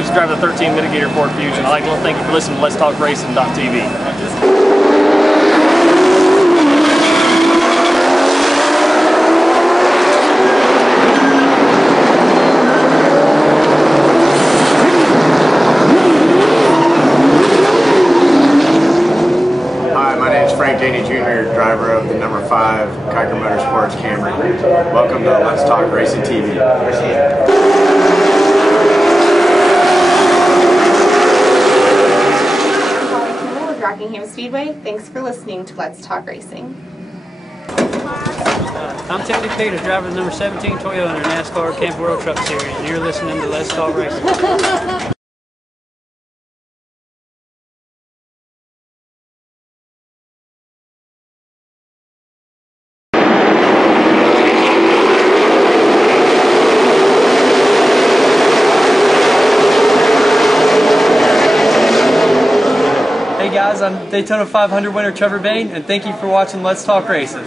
gets to drive the 13 mitigator Ford Fusion. I'd like to thank you for listening to Let's Talk Racing.tv. Driver of the number 5 Kiker Motorsports Camry. Welcome to Let's Talk Racing TV. With Rockingham Speedway. Thanks for listening to Let's Talk Racing. I'm Tony Peter, driver of the number 17 Toyota NASCAR Camp World Truck Series, and you're listening to Let's Talk Racing. Hey guys, I'm Daytona 500 winner Trevor Edwards, and thank you for watching Let's Talk Racing.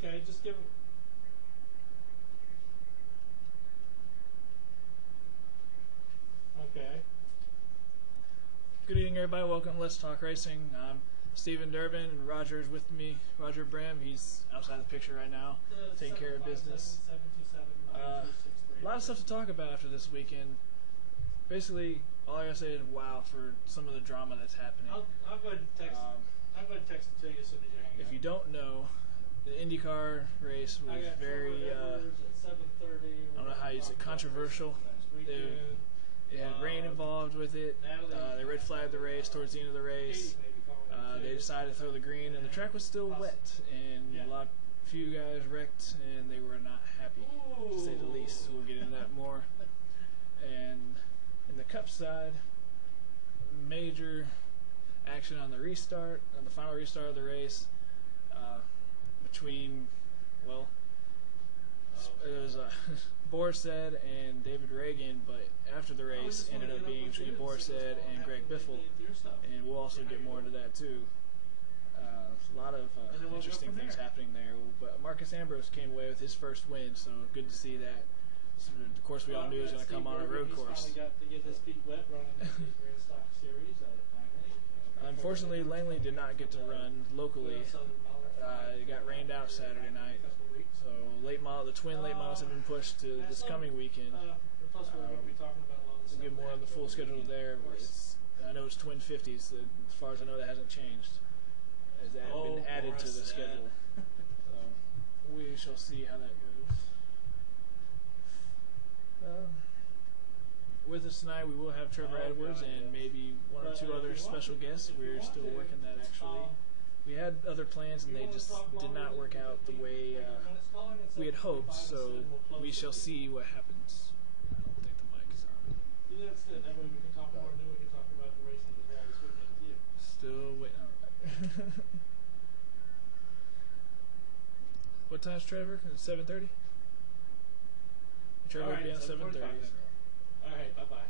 Okay, just give it. Okay. Good evening, everybody. Welcome to Let's Talk Racing. I'm Stephen Durbin, and Roger is with me. Roger Brehm. He's outside the picture right now, taking care of business. A lot of stuff to talk about after this weekend. Basically, all I gotta say is wow for some of the drama that's happening. I'll go ahead and text. I'll go ahead and text it to you as soon as you hang up. If you don't know, the IndyCar race was very, I don't know how you say, controversial. It had rain involved with it. They red flagged the race towards the end of the race. They decided to throw the green, and the track was still wet, and few guys wrecked, and they were not happy, to say the least. We'll get into that more. And in the Cup side, major action on the restart, on the final restart of the race. Between, well, it was Borstead and David Reagan, but after the race ended up being between Borstead and Greg Biffle, and we'll also get more into that too. A lot of interesting things happening there, but Marcus Ambrose came away with his first win, so good to see that. So, of course, we all knew he was going to come on a road course. Unfortunately, Langley did not get to run locally. It got rained out Saturday night, so the twin late models have been pushed to this coming weekend. We'll get more on the full schedule there. I know it's twin 50s. As far as I know, that hasn't changed. Has been added to the schedule. So we shall see how that goes. With us tonight, we will have Trevor Edwards and maybe one or two other special guests. We're still working that actually. We had other plans and they just did not work out the way we had hoped, so we shall see what happens. I don't think the mic is on. That way we can talk more, and then we can talk about the racing as well this weekend with you. Still waiting. All right. What time's Trevor? 7:30? Trevor will be on 7:30. All right, bye-bye.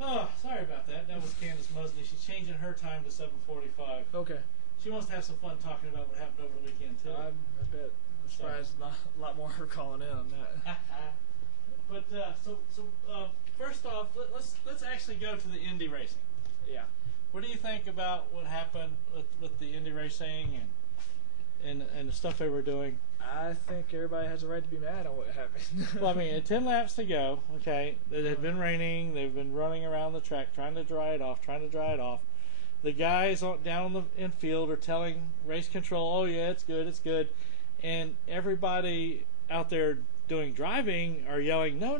Oh, sorry about that. That was Candace Muzny. She's changing her time to 7:45. Okay. She wants to have some fun talking about what happened over the weekend, too. I bet. I'm surprised not a lot more are calling in on that. But, first off, let's actually go to the Indy racing. Yeah. What do you think about what happened with the Indy racing and the stuff they were doing? I think everybody has a right to be mad on what happened. Well, I mean, 10 laps to go, okay, it had been raining, they've been running around the track trying to dry it off. The guys down on the infield are telling race control, oh yeah, it's good, and everybody out there doing driving are yelling, no,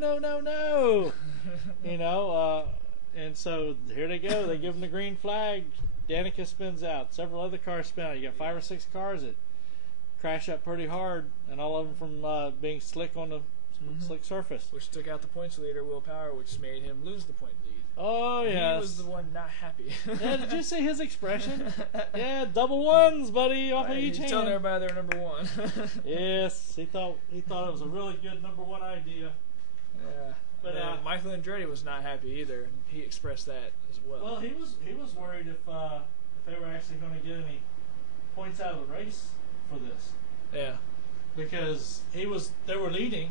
you know, and so here they go, they give them the green flag, Danica spins out, several other cars spin out, you got 5 or 6 cars that crash up pretty hard, and all of them from being slick on the slick surface. Which took out the points leader, Will Power, which made him lose the point lead. Oh, yeah. He was the one not happy. Yeah, did you see his expression? Yeah, double ones, buddy, off of each He's hand. telling everybody they're number one. Yes, he thought it was a really good number one idea. Yeah. But Michael Andretti was not happy either, and he expressed that as well. Well, he was worried if they were actually going to get any points out of the race for this. Yeah. Because they were leading,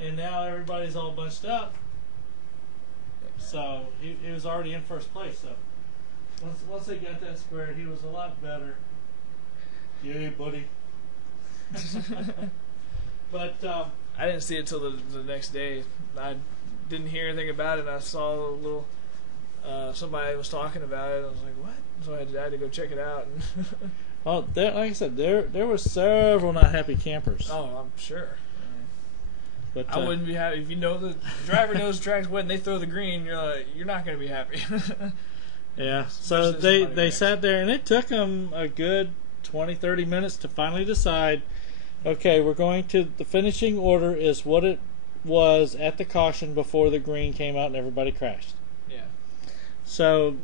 and now everybody's all bunched up. So he was already in first place. So once they got that squared, he was a lot better. Yay, buddy. But I didn't see it till the next day. I didn't hear anything about it. I saw a little somebody was talking about it. I was like, what? So I had to go check it out. well, like I said, there were several not happy campers. Oh, I'm sure. But I wouldn't be happy if you know the driver knows the track's wet and they throw the green. You're not going to be happy. Yeah. So they sat there and it took them a good 20-30 minutes to finally decide. Okay, we're going to the finishing order is what it was at the caution before the green came out and everybody crashed. Yeah. So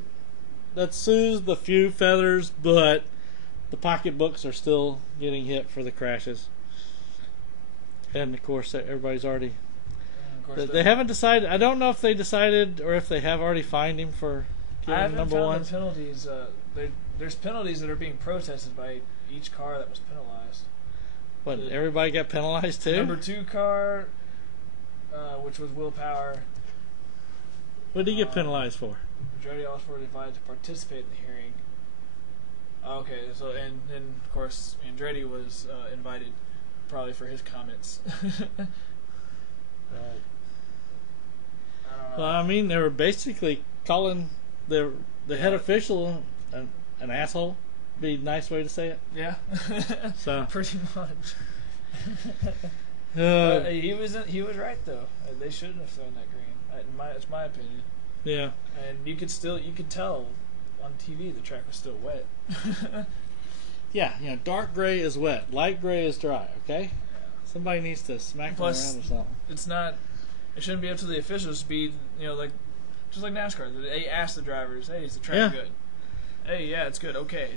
that soothes the few feathers, but the pocketbooks are still getting hit for the crashes. And of course, everybody's already. They haven't decided. I don't know if they decided or if they have already fined him for killing number one. The penalties. There's penalties that are being protested by each car that was penalized. What? Everybody got penalized too? Number 2 car, which was Will Power. What did he get penalized for? Majority Osborne invited to participate in the hearing. Okay, so and then of course Andretti was invited, probably for his comments. I don't know. Well, I mean, they were basically calling the head official an asshole. Be a nice way to say it. Yeah. So pretty much. He was right though. They shouldn't have thrown that green. It's my opinion. Yeah. And you could tell on TV the track was still wet. Yeah, dark gray is wet, light gray is dry. Okay. Yeah. Somebody needs to smack them around or something. It shouldn't be up to the officials to be, like just like NASCAR. They ask the drivers, "Hey, is the track good?" "Hey, yeah, it's good." Okay.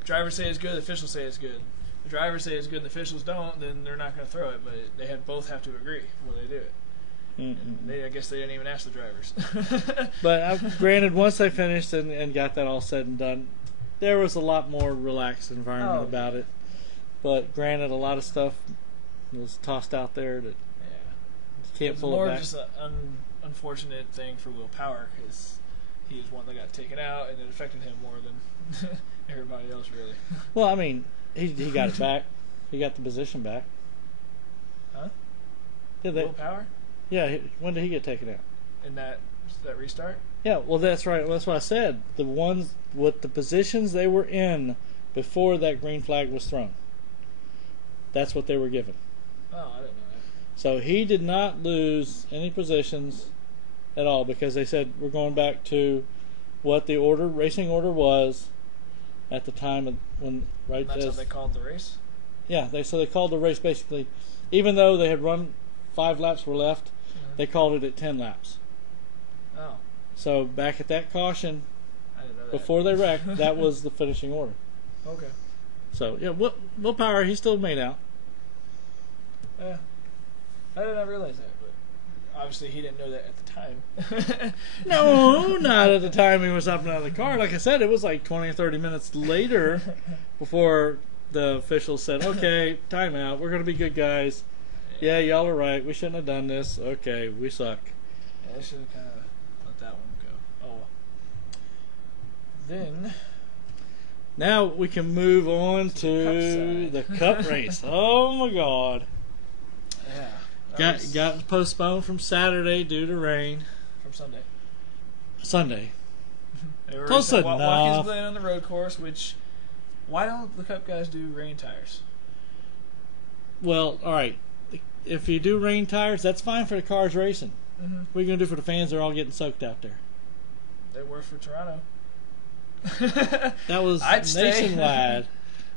The drivers say it's good. The officials say it's good. The drivers say it's good. And the officials don't. Then they're not going to throw it. But they both have to agree before they do it. I guess they didn't even ask the drivers. But granted, once they finished and got that all said and done, there was a lot more relaxed environment about it. But granted, a lot of stuff was tossed out there that you can't pull it back. It's more just an unfortunate thing for Will Power because he was one that got taken out and it affected him more than everybody else, really. Well, I mean, he got it back. He got the position back. Huh? Yeah, Will Power? Yeah, when did he get taken out? In that restart? Yeah, well, that's right. That's what I said. The ones with the positions they were in before that green flag was thrown. That's what they were given. Oh, I didn't know that. So he did not lose any positions at all because they said we're going back to what the racing order was at the time when That's how they called the race? Yeah, they called the race basically, even though they had run 5 laps were left, they called it at 10 laps. Oh. So back at that caution, I didn't know that. before they wrecked, that was the finishing order. Okay. So yeah, Will Power, he still made out. Yeah. I did not realize that, but obviously he didn't know that at the time. No, not at the time he was up and out of the car. Like I said, it was like 20 or 30 minutes later before the officials said, okay, time out. We're going to be good guys. Yeah, y'all are right. We shouldn't have done this. Okay, we suck. Yeah, they should have kind of let that one go. Oh, well. Then... Now we can move on to the cup race. Oh, my God. Yeah. Got postponed from Saturday due to rain. From Sunday. Sunday. They were Close enough. Watkins Glen on the road course, which... Why don't the Cup guys do rain tires? Well, all right. If you do rain tires, that's fine for the cars racing. Mm-hmm. What are you going to do for the fans? They're all getting soaked out there. They were for Toronto. That was I'd nationwide.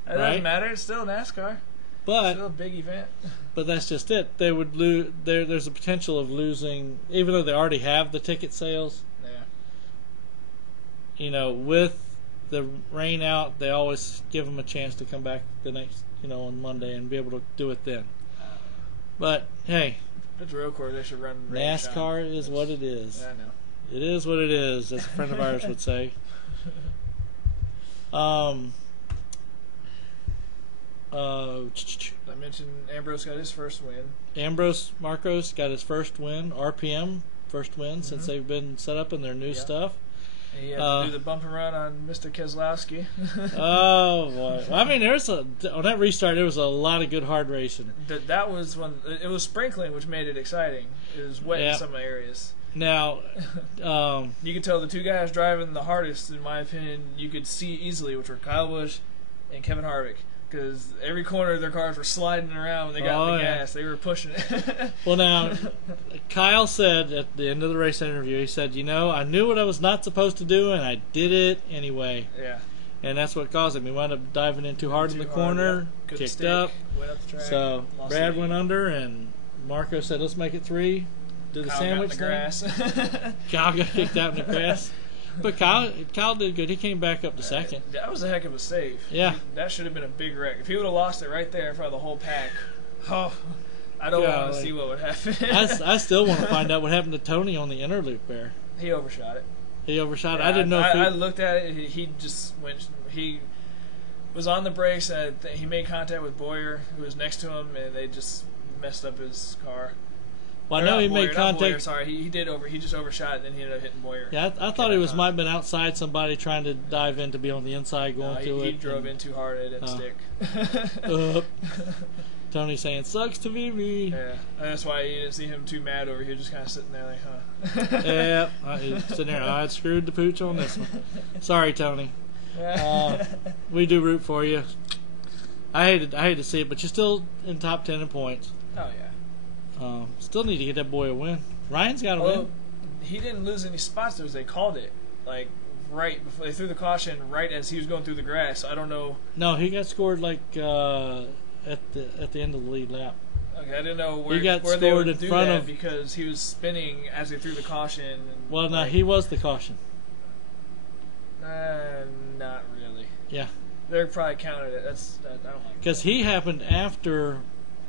It doesn't matter. It's still NASCAR. Still a big event. But that's just it. They would lose. There's a potential of losing, even though they already have the ticket sales. Yeah. With the rain out, they always give them a chance to come back the next, on Monday and be able to do it then. But hey, if it's a road course, they should run rain NASCAR shine. is what it is. Yeah, I know. It is what it is, as a friend of ours would say. I mentioned Ambrose got his first win. Ambrose Marcos got his first win, RPM first win since they've been set up in their new stuff. And he had to do the bump and run on Mr. Keselowski. Oh boy! I mean, on that restart, there was a lot of good hard racing. That was when it was sprinkling, which made it exciting. It was wet in some areas. Now, you could tell the two guys driving the hardest, in my opinion, you could see easily, which were Kyle Busch and Kevin Harvick. Because every corner their cars were sliding around when they got the gas. They were pushing it. Well, now, Kyle said at the end of the race interview, he said, I knew what I was not supposed to do, and I did it anyway. Yeah. And that's what caused him. He wound up diving in too hard in the corner, kicked up. Went up the track. So Brad went under, and Marco said, let's make it 3. Do the Kyle sandwich got in the grass. Kyle got kicked out in the grass. But Kyle did good. He came back up to second. That was a heck of a save. Yeah. That should have been a big wreck. If he would have lost it right there in front of the whole pack, I don't want to see what would happen. I still want to find out what happened to Tony on the interloop there. He overshot it. He overshot it. Yeah, I didn't know if I looked at it. He just went. He was on the brakes, and he made contact with Boyer, who was next to him, and they just messed up his car. Well, I know he made contact. Boyer, sorry, he just overshot, and then he ended up hitting Boyer. Yeah, I thought he might have been outside somebody trying to dive in to be on the inside going to it. He drove in too hard, it didn't stick. Tony saying, sucks to be me. Yeah, and that's why you didn't see him too mad over here, just kind of sitting there like, huh. Yeah, he's sitting there, I screwed the pooch on this one. Sorry, Tony. We do root for you. I hate to see it, but you're still in top 10 in points. Oh, yeah. Still need to get that boy a win. Ryan's got a win. He didn't lose any spots, though. They called it right before they threw the caution, right as he was going through the grass. I don't know. No, he got scored at the end of the lead lap. Okay, I didn't know where they would do that because he was spinning as they threw the caution. Well, no, he was the caution. Not really. Yeah. They probably counted it. I don't like. Because he happened after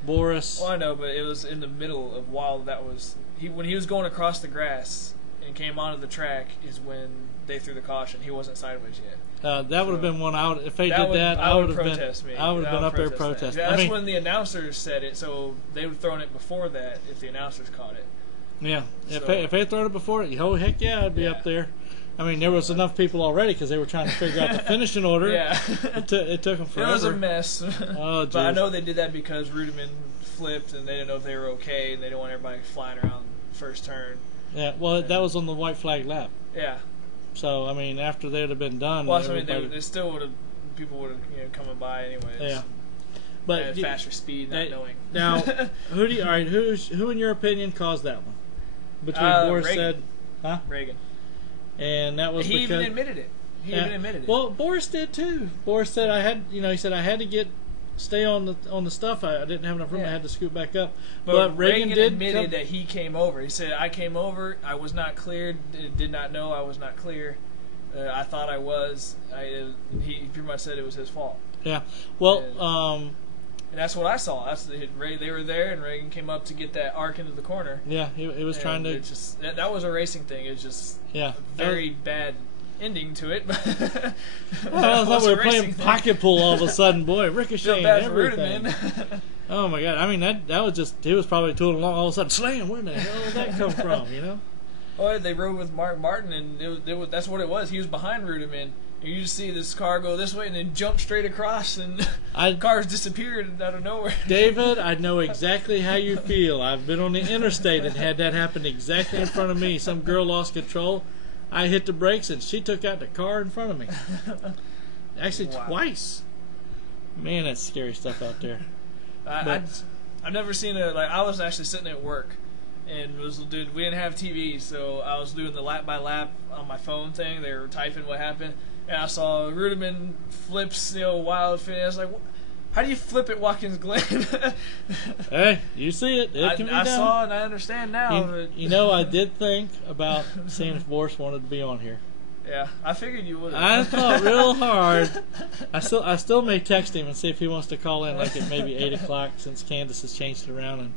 Boris. Well, I know, but it was in the middle of while that was when he was going across the grass and came onto the track is when they threw the caution. He wasn't sideways yet. That would have been one out. If they did that, I would have been up there protesting. Yeah, that's when the announcers said it, so they would have thrown it before that if the announcers caught it. Yeah, if they had thrown it before it, oh heck yeah, I'd be up there. I mean, there was enough people already because they were trying to figure out the finishing order. Yeah, it took them forever. It was a mess. Oh, but I know they did that because Rudiman flipped and they didn't know if they were okay and they didn't want everybody flying around the first turn. Yeah, well, that was on the white flag lap. Yeah. So I mean, after they'd have been done, well, I mean, they still would have. People would have coming by anyways. Yeah. But at faster speed, not knowing. Now, who in your opinion caused that one? Between Boris Reagan. said, Reagan. And that was he because even admitted it. He even admitted it. Well, Boris did too. Boris said he said I had to stay on the stuff. I didn't have enough room. I had to scoot back up. But Reagan did admitted that he came over. He said I came over. I was not cleared. Did not know I was not clear. I thought I was. He pretty much said it was his fault. Yeah. Well, and that's what I saw. They were there, and Reagan came up to get that arc into the corner. Yeah, he was trying to. That was a racing thing. It's just a very bad ending to it. Well, I thought we were playing pocket pool all of a sudden. Boy, ricocheting everything. Oh my God! I mean that was just he was probably tooling along. All of a sudden, slam! Where the hell did that come from? You know? Oh, they rode with Mark Martin, and that's what it was. He was behind Rudiman. You just see this car go this way and then jump straight across, and cars disappeared out of nowhere. David, I know exactly how you feel. I've been on the interstate and had that happen exactly in front of me. Some girl lost control. I hit the brakes and she took out the car in front of me. Actually, twice. Man, that's scary stuff out there. I've never seen I was actually sitting at work. And we didn't have TV, so I was doing the lap by lap on my phone thing. They were typing what happened, and I saw Rudiman flips, wild fin. I was like, How do you flip at Watkins Glen? Hey, you see it. It can be I done. saw it and I understand now. I did think about seeing if Boris wanted to be on here. Yeah, I figured you would. I thought real hard. I still may text him and see if he wants to call in like at maybe 8 o'clock since Candace has changed it around, and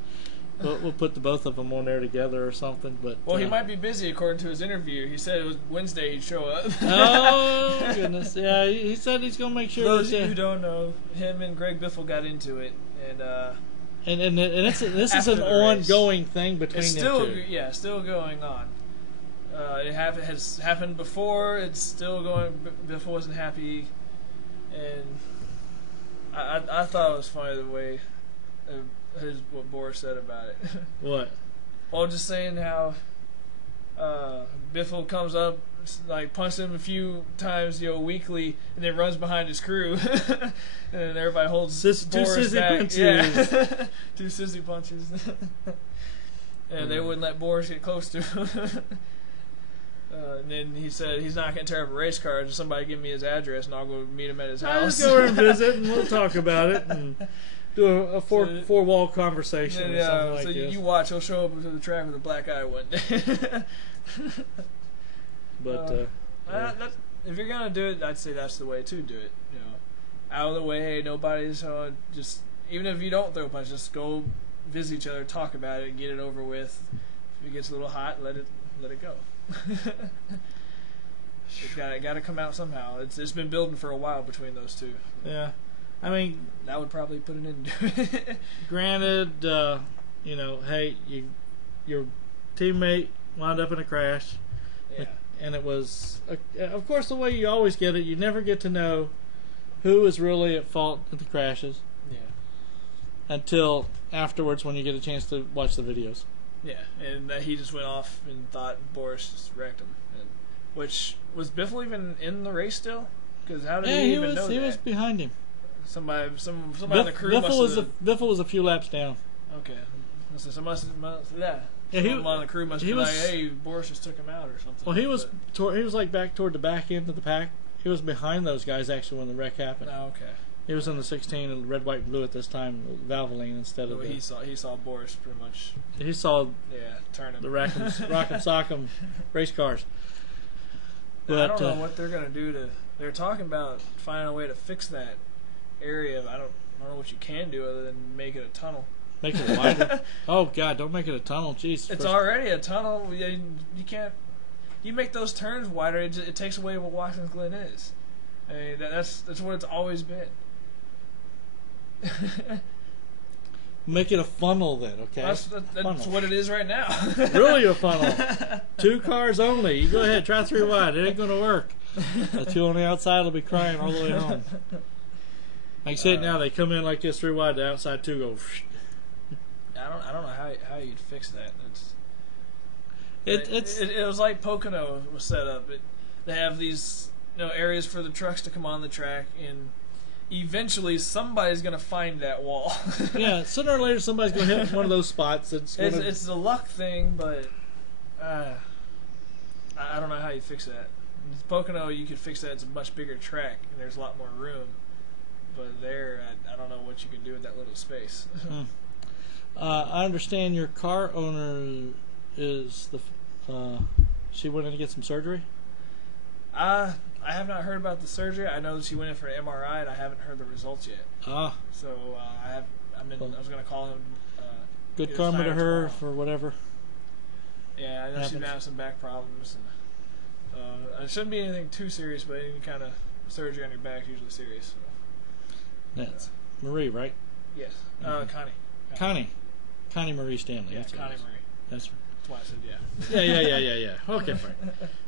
we'll put the both of them on there together or something. But well, he might be busy according to his interview. He said it was Wednesday he'd show up. Oh goodness, yeah. He said he's gonna make sure. Those of you who don't know, him and Greg Biffle got into it, and this is an ongoing thing between it's them still, two. Yeah, still going on. It has happened before. It's still going. Biffle wasn't happy, and I thought it was funny the way what Boris said about it. What? Well, just saying how Biffle comes up, like punches him a few times, weekly, and then runs behind his crew, and then everybody holds Two Boris sissy back. punches. Yeah. 2 sissy punches, and they wouldn't let Boris get close to him. And then he said he's not going to tear up a race car. Just somebody give me his address, and I'll go meet him at his house. I'll just go over and visit, and we'll talk about it, and do a four-wall conversation or something like this. You watch, he'll show up to the track with a black eye one day. But if you're gonna do it, I'd say that's the way to do it. Out of the way. Hey, nobody's just even if you don't throw a punch, just go visit each other, talk about it, get it over with. If it gets a little hot, let it go. It's got to come out somehow. It's been building for a while between those two. Yeah, I mean that would probably put an end to it. Granted, hey, your teammate wound up in a crash. Yeah. And it was, of course, the way you always get it. You never get to know who is really at fault at the crashes. Yeah. Until afterwards, when you get a chance to watch the videos. Yeah, and he just went off and thought Boris just wrecked him. Which, was Biffle even in the race still? Because how did he even know that? He was behind him. Somebody on the crew Biffle was a few laps down. Okay. So someone on the crew must be like, hey, Boris just took him out or something. Well, he was like back toward the back end of the pack. He was behind those guys actually when the wreck happened. Oh, okay. He was in the 16 and red, white, and blue at this time, Valvoline instead of. He saw Boris pretty much. He saw. Yeah, turn him. The Rock'em Sock'em race cars. But I don't know what they're gonna do to. They're talking about finding a way to fix that area. I don't know what you can do other than make it a tunnel. Make it wider. Oh God! Don't make it a tunnel. Jeez. It's already a tunnel. You can't. You make those turns wider. It takes away what Watkins Glen is. I mean, that's what it's always been. Make it a funnel then, okay? That's what it is right now. Really a funnel. 2 cars only. You go ahead, try 3 wide. It ain't going to work. The 2 on the outside will be crying all the way home. Like I said, now they come in like this 3 wide. The outside 2 go. I don't know how you'd fix that. It was like Pocono was set up. They have these areas for the trucks to come on the track, and eventually somebody's going to find that wall. Yeah, sooner or later somebody's going to hit one of those spots. It's a luck thing, but I don't know how you fix that. In Pocono, you could fix that. It's a much bigger track, and there's a lot more room. But there, I don't know what you can do with that little space. I understand your car owner is she went in to get some surgery? I have not heard about the surgery. I know that she went in for an MRI, and I haven't heard the results yet. So I was going to call him. Good karma to her for whatever. Yeah, I know she's been having some back problems. And, it shouldn't be anything too serious, but any kind of surgery on your back is usually serious. So. That's Marie, right? Yes. Connie Marie Stanley. Yeah, that's Connie Marie. That's why I said yeah. Yeah. Okay,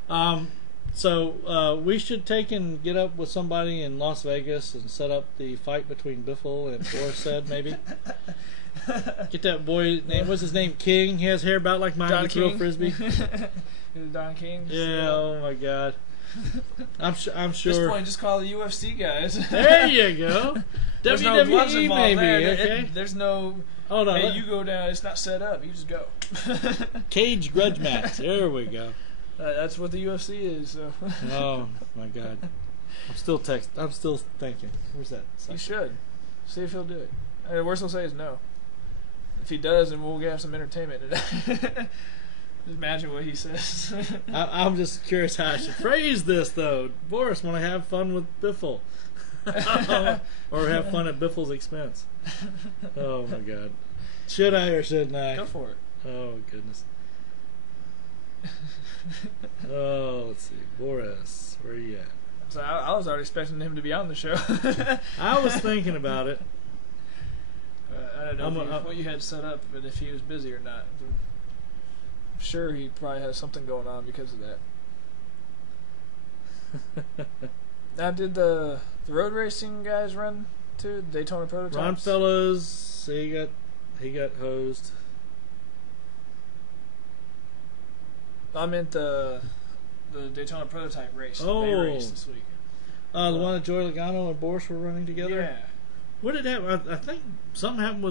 fine. So we should take and get up with somebody in Las Vegas and set up the fight between Biffle and Boris said maybe. Get that boy name. What's his name? King. He has hair about like mine. Don He threw a frisbee. Don King. Yeah. Oh my God. I'm sure. At this point, just call the UFC guys. There you go. There's WWE no gloves involved maybe. there. Okay. There's no. Oh no. Hey, you go down. It's not set up. You just go. Cage grudge match. There we go. That's what the UFC is. So. Oh my God. I'm still thinking. Where's that? You should. See if he'll do it. The worst he'll say is no. If he does, then we'll have some entertainment today. Just imagine what he says. I'm just curious how I should phrase this, though. Boris, want to have fun with Biffle. Or have fun at Biffle's expense. Oh, my God. Should I or shouldn't I? Go for it. Oh, goodness. Oh, let's see. Boris, where are you at? So I was already expecting him to be on the show. I was thinking about it. I don't know what you had set up, but if he was busy or not. I'm sure he probably has something going on because of that. Now, did the road racing guys run to Daytona Prototypes? Ron Fellows, he got hosed. I meant the Daytona Prototype race. Oh. They raced this week. The one that Joey Logano and Boris were running together? Yeah. What did happen? I think something happened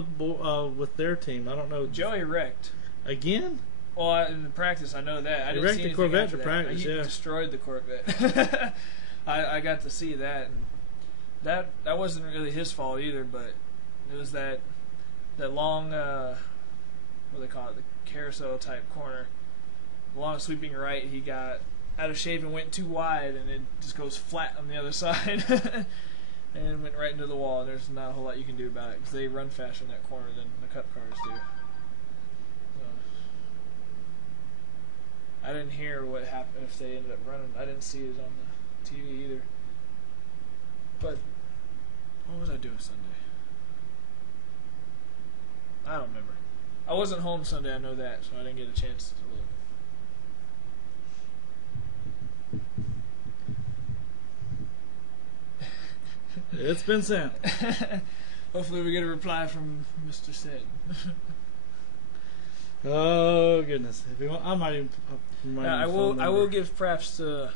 with their team. I don't know. Joey wrecked. Again? Well, in the practice, I know that. I didn't wrecked see the anything Corvette after to that. practice, He yeah. destroyed the Corvette. I got to see that, and that wasn't really his fault either, but it was that long, what do they call it, the carousel type corner. Long sweeping right, he got out of shape and went too wide, and it just goes flat on the other side. And went right into the wall. There's not a whole lot you can do about it because they run faster in that corner than the Cup cars do. I didn't hear what happened if they ended up running. I didn't see it on the TV either. But what was I doing Sunday? I don't remember. I wasn't home Sunday, I know that, so I didn't get a chance to look. It's been sent. Hopefully we get a reply from Mr. Sid. Oh, goodness. If you want, I might even I will give props to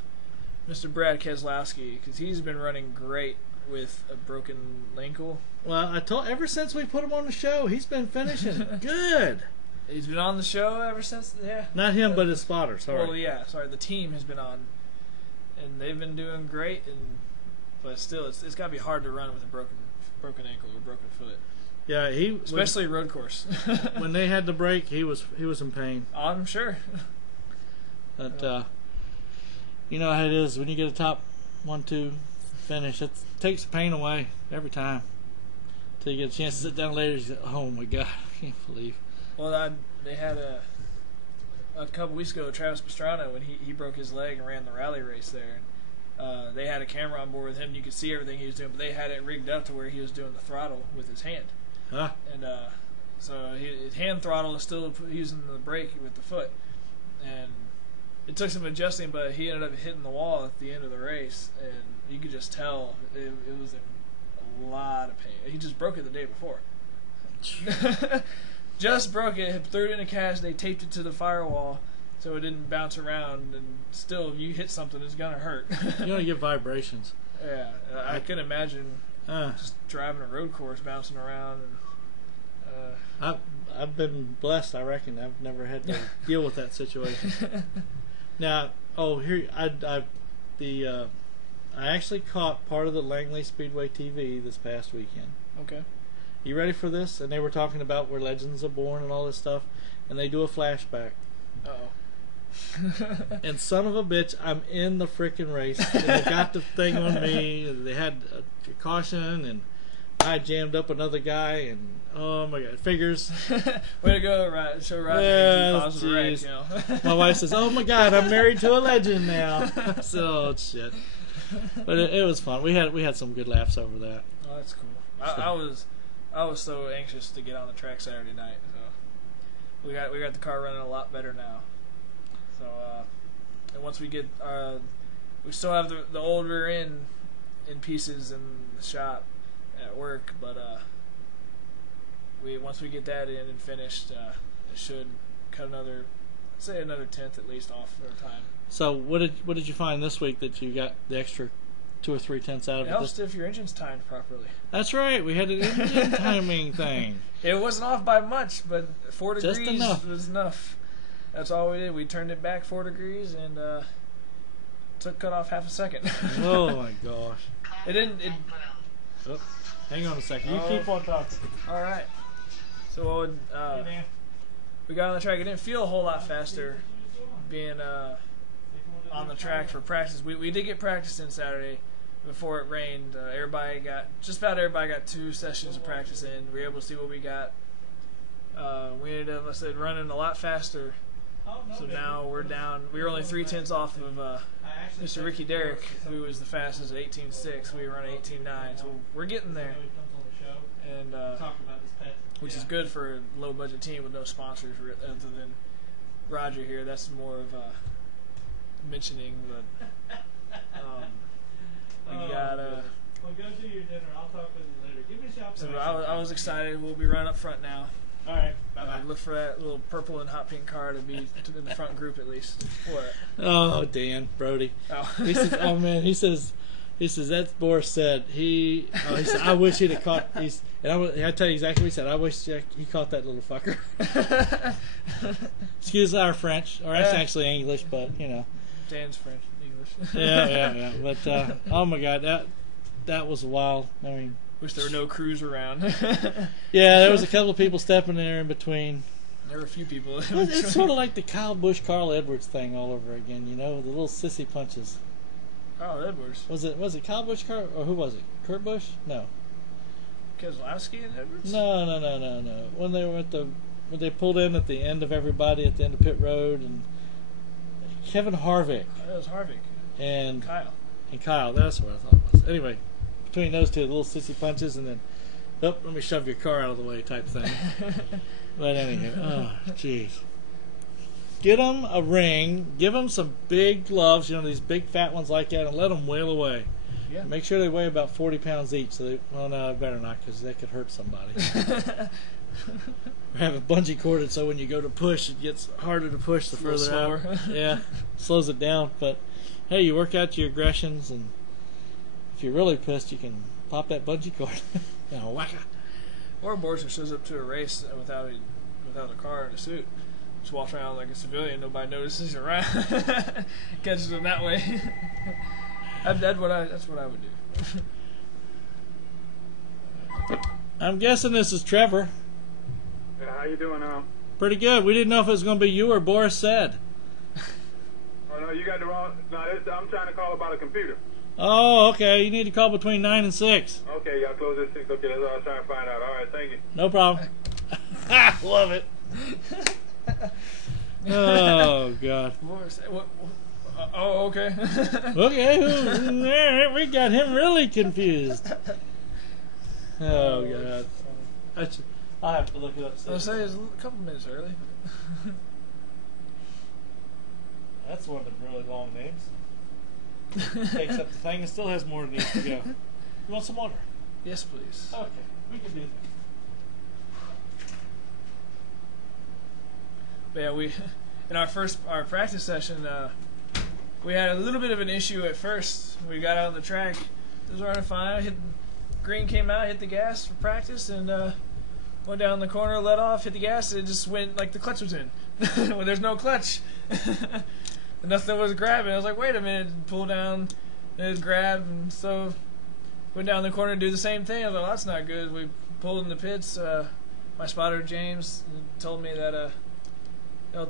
Mr. Brad Keselowski because he's been running great with a broken ankle. Well, ever since we put him on the show, he's been finishing good. He's been on the show ever since, yeah. Not him, but his spotter. Sorry. Well, yeah, sorry. The team has been on, and they've been doing great. But still, it's got to be hard to run with a broken ankle or broken foot. Yeah, especially road course. When they had the break, he was in pain. I'm sure. But you know how it is when you get a top 1-2 finish. It takes the pain away every time. Till you get a chance to sit down later, you say, "Oh my God, I can't believe." Well, they had a couple weeks ago, Travis Pastrana, when he broke his leg and ran the rally race there. They had a camera on board with him. You could see everything he was doing, but they had it rigged up to where he was doing the throttle with his hand. Huh? And so his hand throttle is still using the brake with the foot. And it took some adjusting, but he ended up hitting the wall at the end of the race, and you could just tell it was in a lot of pain. He just broke it the day before. Just broke it, threw it in a cast, they taped it to the firewall so it didn't bounce around, and still, if you hit something, it's going to hurt. You only get vibrations. Yeah, I can imagine just driving a road course, bouncing around. And, I've been blessed, I reckon. I've never had to deal with that situation. Now, here I actually caught part of the Langley Speedway TV this past weekend. Okay. You ready for this? And they were talking about where legends are born and all this stuff, and they do a flashback. Uh-oh. And son of a bitch, I'm in the frickin' race. And they got the thing on me. They had a caution, and I jammed up another guy, and oh my God, figures. Way to go, right? Show Roger. Yeah, my wife says, "Oh my God, I'm married to a legend now." So shit. But it was fun. We had some good laughs over that. Oh, that's cool. I was so anxious to get on the track Saturday night. So we got the car running a lot better now. So and once we get we still have the old rear end in pieces in the shop at work, but once we get that in and finished, it should cut another 10th at least off our time. So what did you find this week that you got the extra 2 or 3 tenths out of it? It helps if your engine's timed properly. That's right. We had an engine timing thing. It wasn't off by much, but 4 Just degrees enough. was enough. That's all we did. We turned it back 4 degrees and cut off half a second. Oh my gosh. It didn't. Oh. Hang on a second. You keep on talking. All right. So we got on the track. It didn't feel a whole lot faster being on the track for practice. We did get practice in Saturday before it rained. Just about everybody got 2 sessions of practice in. We were able to see what we got. We ended up, like I said, running a lot faster. So now we're down. We were only 3/10 off of Mr. Ricky Derrick, who was the fastest at 18.6. We were running 18.9. So we're getting there, and which is good for a low-budget team with no sponsors other than Roger here. That's more of mentioning, but we got. Well, go do your dinner. I'll talk with you later. Give me a shout. So I was excited. We'll be running up front now. All right. Bye-bye. Look for that little purple and hot pink car to be in the front group at least. What? Oh, Dan Brody. Oh. He says, "Oh man," he says that's Boris said. He said, "I wish he'd have caught." I tell you exactly what he said. I wish he caught that little fucker. Excuse our French, or that's actually English, but you know. Dan's French, English. Yeah. But oh my God, that was wild. I mean. Wish there were no crews around. Yeah, there was a couple of people stepping there in between. There were a few people. It's sort of like the Kyle Busch, Carl Edwards thing all over again. You know, the little sissy punches. Carl Edwards. Was it Kyle Busch, or who was it? Kurt Busch? No. Keselowski and Edwards? No. When they were when they pulled in at the end of everybody at the end of pit road, and Kevin Harvick. Oh, that was Harvick. And Kyle. And Kyle. That's what I thought it was. Anyway. Between those two, the little sissy punches, and then, let me shove your car out of the way type thing. But anyway, oh, jeez. Get them a ring, give them some big gloves, these big fat ones like that, and let them wail away. Yeah. Make sure they weigh about 40 pounds each. So no, better not, because they could hurt somebody. Or have it bungee corded so when you go to push, it gets harder to push the further slower. out. Yeah, slows it down. But hey, you work out your aggressions, and if you're really pissed, you can pop that bungee cord. Whack-a. Or a boardsman shows up to a race without a car and a suit. Just walks around like a civilian. Nobody notices you're around. Catches them that way. That's what I would do. I'm guessing this is Trevor. Yeah, how you doing now? Pretty good. We didn't know if it was going to be you or Boris said. Oh no, you got the wrong. No, I'm trying to call about a computer. Oh, okay. You need to call between 9 and 6. Okay, y'all close at 6. Okay, that's all I was trying to find out. All right, thank you. No problem. Love it. Oh, God. Oh, okay. Okay, we got him really confused. Oh, God. I'll have to look it up. I'll say it's a couple minutes early. That's one of the really long names. Takes up the thing and still has more than needs to go. You want some water? Yes, please. Okay, we can do that. But yeah, in our practice session, we had a little bit of an issue at first. We got out on the track, it was running fine. Green came out, hit the gas for practice, and went down the corner, let off, hit the gas, and it just went like the clutch was in. When there's no clutch. Nothing was grabbing. I was like, wait a minute, pull down, and it grabbed, and so went down the corner and do the same thing. I was like, well, that's not good. We pulled in the pits. My spotter, James, told me that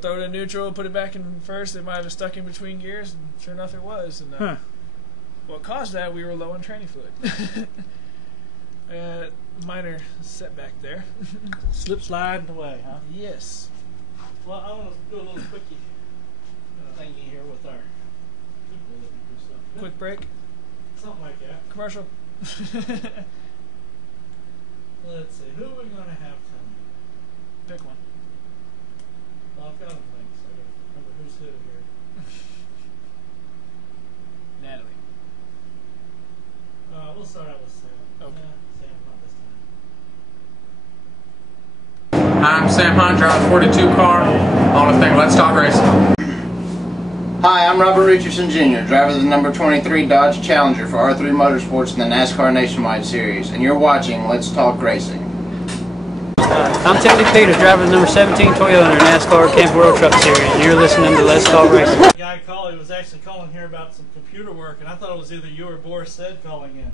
throw it in neutral, put it back in first. It might have been stuck in between gears, and sure enough it was. And what caused that, we were low on training fluid. Minor setback there. Slip sliding away, huh? Yes. Well, I want to do a little quickie thingy here with our people that we do stuff. Quick break. Something like that. Commercial. Let's see. Who are we going to have tonight? Pick one. Well, I've got them things, so I got to remember who's who here. Natalie. We'll start out with Sam. Okay. Sam, not this time. Hi, I'm Sam Hunt, drive 42 car on the thing. Let's talk racing. Hi, I'm Robert Richardson Jr., driver of the number 23 Dodge Challenger for R3 Motorsports in the NASCAR Nationwide Series, and you're watching Let's Talk Racing. I'm Timothy Peters, driver of the number 17 Toyota in the NASCAR Camp World Truck Series, and you're listening to Let's Talk Racing. The guy called, he was actually calling here about some computer work, and I thought it was either you or Boris said calling in.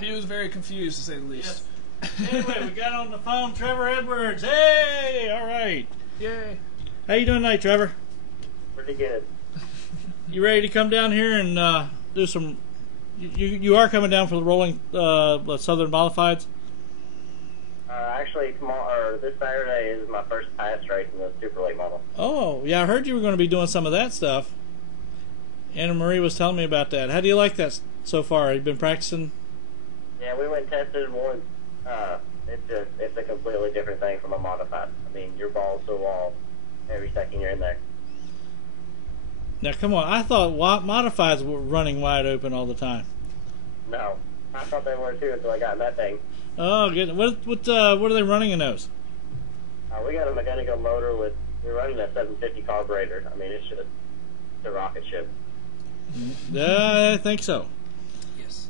He was very confused, to say the least. Yes. Anyway, we got on the phone Trevor Edwards. Hey, all right. Yay. How you doing tonight, Trevor? Pretty good. You ready to come down here and do some? You are coming down for the rolling Southern Modifieds? Actually, tomorrow or this Saturday is my first pass race in the super late model. Oh, yeah, I heard you were going to be doing some of that stuff. Anna Marie was telling me about that. How do you like that so far? Have you been practicing? Yeah, we went and tested once. It's a completely different thing from a modified. I mean, your ball's so long every second you're in there. Now, come on. I thought modifieds were running wide open all the time. No, I thought they were too until I got in that thing. Oh, good. What are they running in those? We got a mechanical motor we're running a 750 carburetor. I mean, it's just a rocket ship. I think so. Yes.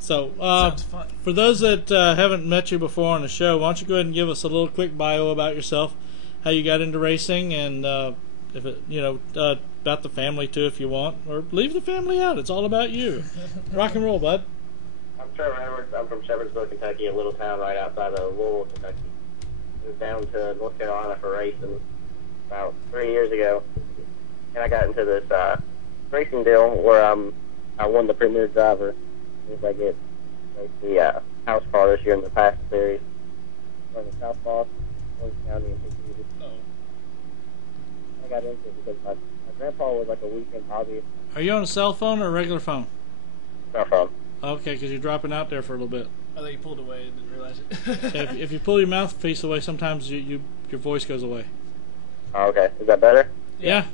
So, Sounds fun. For those that haven't met you before on the show, why don't you go ahead and give us a little quick bio about yourself, how you got into racing, and if it, about the family too, if you want, or leave the family out. It's all about you. Rock and roll, bud. I'm Trevor Edwards. I'm from Shepherdsville, Kentucky, a little town right outside of Louisville, Kentucky. Moved down to North Carolina for racing about 3 years ago, and I got into this racing deal where I won the Premier Driver. As I get the house car this year in the past series. From the South Boston, Orange County, and Peachtree. I got into it because my grandpa was like a weekend hobbyist. Are you on a cell phone or a regular phone? Cell phone. Okay, because you're dropping out there for a little bit. I think he pulled away and didn't realize it. if you pull your mouthpiece away, sometimes your voice goes away. Oh, okay. Is that better? Yeah.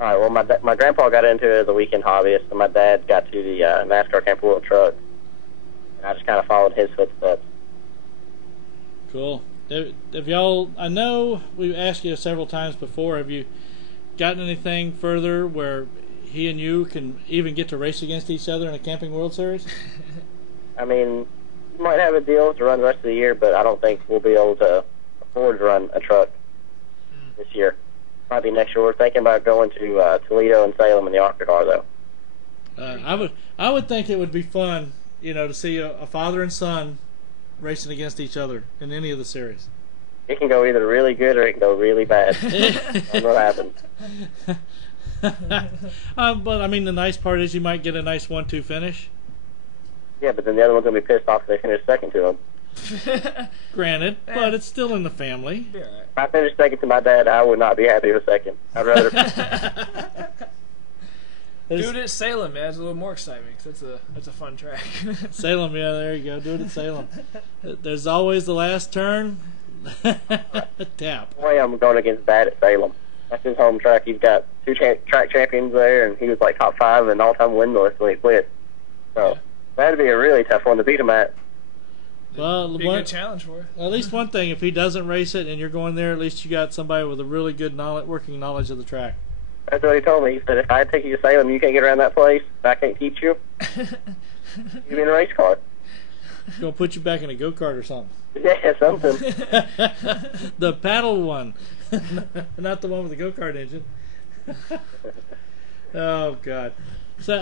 All right. Well, my grandpa got into it as a weekend hobbyist, and my dad got to the NASCAR Camper World Truck, and I just kind of followed his footsteps. Cool. Have y'all? I know we've asked you several times before. Have you gotten anything further where he and you can even get to race against each other in a Camping World Series? I mean, we might have a deal to run the rest of the year, but I don't think we'll be able to afford to run a truck this year. Probably next year. We're thinking about going to Toledo and Salem in the ARCA car, though. I would think it would be fun, to see a father and son racing against each other in any of the series. It can go either really good or it can go really bad. That's what happens. But I mean, the nice part is you might get a nice 1-2 finish. Yeah, but then the other one's gonna be pissed off if they finish second to him. Granted, but it's still in the family. Be all right. If I finished second to my dad, I would not be happy with second. I'd rather. Do it at Salem, man. It's a little more exciting because that's a fun track. Salem, yeah, there you go. Do it at Salem. There's always the last turn. Tap. Boy, I'm going against Dad at Salem. That's his home track. He's got two track champions there, and he was like top 5 in all-time win list when he quit. So that'd be a really tough one to beat him at. Well, be a good challenge for you. At least one thing, if he doesn't race it and you're going there, at least you got somebody with a really good working knowledge of the track. That's what he told me. He said, if I take you to Salem, you can't get around that place. If I can't teach you, you be in a race car. He's going to put you back in a go-kart or something. Yeah, something. The paddle one. Not the one with the go-kart engine. Oh, God. So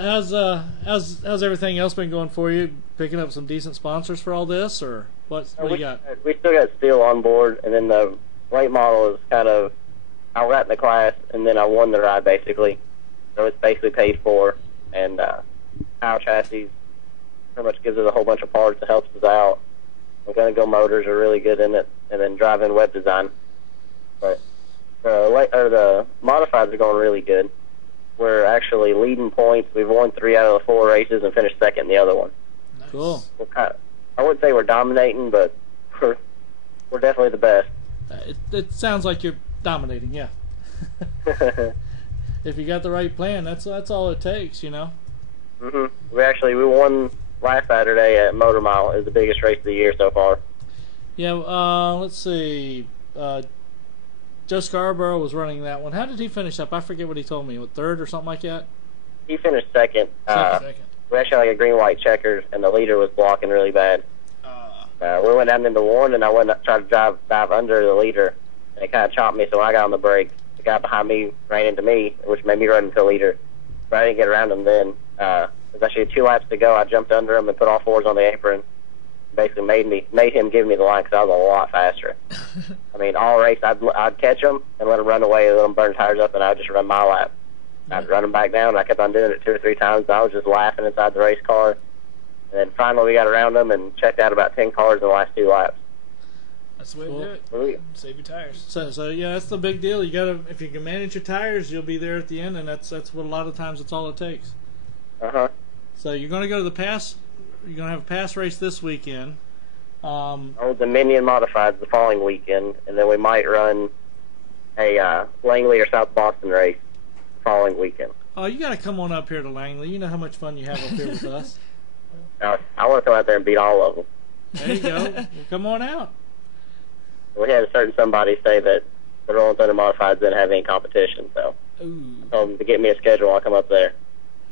how's everything else been going for you? Picking up some decent sponsors for all this, or what do you got? We still got Steel on board, and then the late model is kind of, I got in the class, and then I won the ride, basically. So it's basically paid for, and our chassis pretty much gives us a whole bunch of parts that helps us out. The Gun-Go motors are really good in it, and then drive-in web design. But the modifieds are going really good. We're actually leading points. We've won 3 out of the 4 races and finished second in the other one. Nice. Cool. I wouldn't say we're dominating, but we're definitely the best. It sounds like you're dominating, yeah. If you got the right plan, that's all it takes, Mhm. We won last Saturday at Motor Mile. It was the biggest race of the year so far. Yeah. Let's see. Joe Scarborough was running that one. How did he finish up? I forget what he told me. What, 3rd or something like that? He finished second. Second. We actually had like a green-white checkers, and the leader was blocking really bad. We went down into 1, and I went up, tried to dive under the leader, and it kind of chopped me. So when I got on the brake, the guy behind me ran into me, which made me run into the leader. But I didn't get around him then. The was actually 2 laps to go. I jumped under him and put all fours on the apron. Basically made him give me the line because I was a lot faster. I mean, all race I'd catch him and let him run away, let him burn tires up, and I'd just run my lap. I'd run him back down, and I kept on doing it 2 or 3 times. I was just laughing inside the race car. And then finally we got around him and checked out about 10 cars in the last 2 laps. That's the way to do it. Save your tires. So yeah, that's the big deal. You gotta, if you can manage your tires, you'll be there at the end, and that's what a lot of times it's all it takes. So you're gonna go to the pass. You're gonna have a pass race this weekend. Dominion Modifieds the following weekend, and then we might run a Langley or South Boston race the following weekend. Oh, you gotta come on up here to Langley. You know how much fun you have up here with us. I want to come out there and beat all of them. There you go. Well, come on out. We had a certain somebody say that the Rolling Thunder Modifieds didn't have any competition, so I told them to get me a schedule. I'll come up there.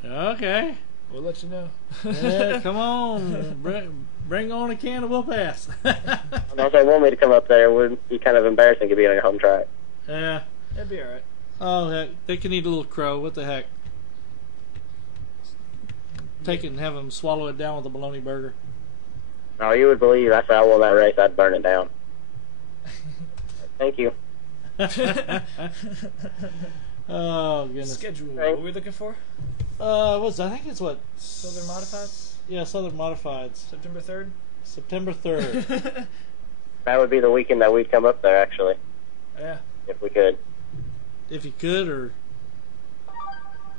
Okay. We'll let you know. Yeah, come on. Bring on a can of whoop ass. If they want me to come up there, it would be kind of embarrassing to be on your home track. Yeah. That'd be alright. Oh, heck. They can eat a little crow. What the heck? Take it and have them swallow it down with a bologna burger. No, you would believe after I won that race, I'd burn it down. Thank you. Oh, goodness. Schedule. What are we looking for? I think it's what? Southern Modifieds? Yeah, Southern Modifieds. September 3rd? September 3rd. That would be the weekend that we'd come up there, actually. Yeah. If we could. If you could, or...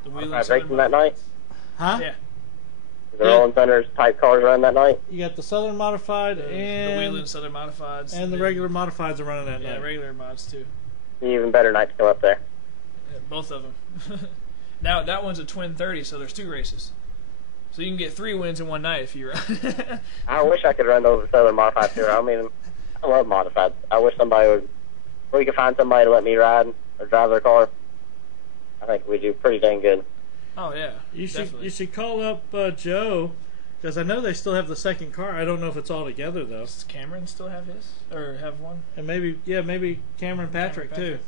The Wheeling racing that night? Huh? Yeah. The Rolling Thunders type cars run that night? You got the Southern Modified and... The Wheeling Southern Modifieds. And the regular Modifieds are running that night. Yeah, regular mods, too. An even better night to come up there. Yeah, both of them. Now, that one's a twin 30, so there's 2 races. So you can get 3 wins in one night if you run. I wish I could run those Southern Modifieds too. I mean, I love Modifieds. I wish somebody would... we could find somebody to let me ride or drive their car. I think we do pretty dang good. Oh, yeah. You should call up Joe, because I know they still have the second car. I don't know if it's all together, though. Does Cameron still have his? Or have one? And maybe Cameron Patrick, too.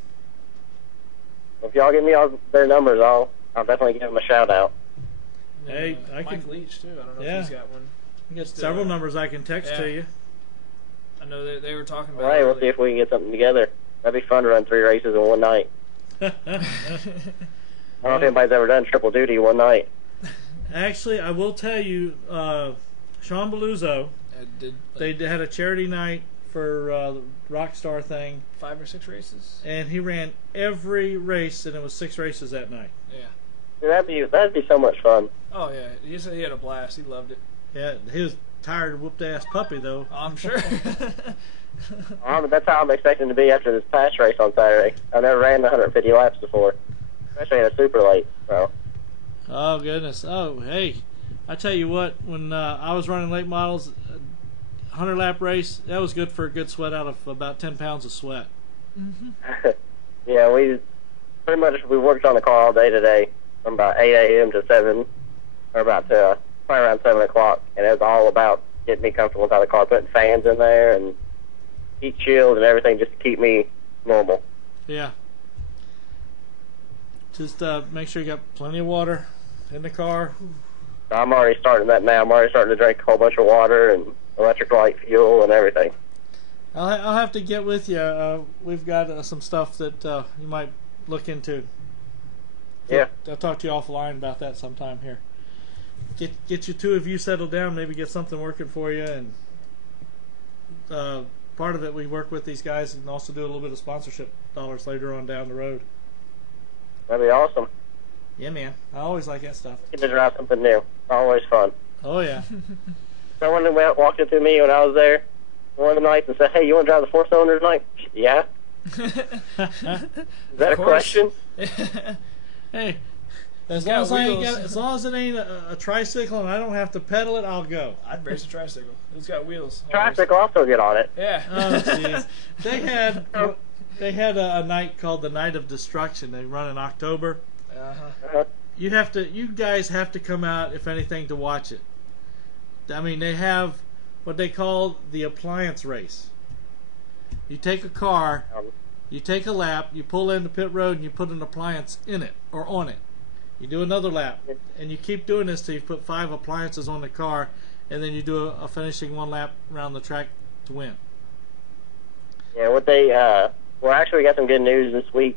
If y'all give me all their numbers, I'll definitely give them a shout out. Hey, I Mike can. Leach too. I don't know if he's got one. You got several numbers I can text to you. I know they were talking about. All right, we'll see if we can get something together. That'd be fun to run 3 races in one night. I don't know if anybody's ever done triple duty one night. Actually, I will tell you, Sean Beluzzo, they had a charity night for the Rockstar thing. 5 or 6 races. And he ran every race, and it was 6 races that night. Yeah. That'd be so much fun. Oh yeah, he said he had a blast. He loved it. Yeah, he was tired, whooped ass puppy though. I'm sure. That's how I'm expecting to be after this pass race on Saturday. I've never ran 150 laps before, especially in a super late. So. Oh goodness! Oh hey, I tell you what, when I was running late models, 100 lap race, that was good for a good sweat out of about 10 pounds of sweat. Mm-hmm. Yeah, we worked on the car all day today, from about 8 a.m. to 7, or about probably around 7 o'clock, and it was all about getting me comfortable inside the car, putting fans in there and heat shields and everything just to keep me normal. Yeah. Just make sure you got plenty of water in the car. I'm already starting that now. I'm already starting to drink a whole bunch of water and electric light fuel and everything. I'll have to get with you. We've got some stuff that you might look into. Yeah. I'll talk to you offline about that sometime here. Get you 2 of you settled down, maybe get something working for you, and part of it we work with these guys and also do a little bit of sponsorship dollars later on down the road. That'd be awesome. Yeah, man. I always like that stuff. Get to try something new. Always fun. Oh, yeah. Someone walked up to me when I was there one of the nights and said, "Hey, you want to drive the 4-cylinder tonight?" Yeah. Is that a question? Hey, as long as it ain't a tricycle and I don't have to pedal it, I'll go. I'd race a tricycle. It's got wheels. Tricycle, I'll still get on it. Yeah. Oh, jeez. They had a night called the Night of Destruction. They run in October. You guys have to come out, if anything, to watch it. I mean, they have what they call the appliance race. You take a car, you take a lap, you pull into pit road, and you put an appliance in it or on it. You do another lap, and you keep doing this till you put 5 appliances on the car, and then you do a finishing 1 lap around the track to win. Yeah, what they well, actually, we got some good news this week.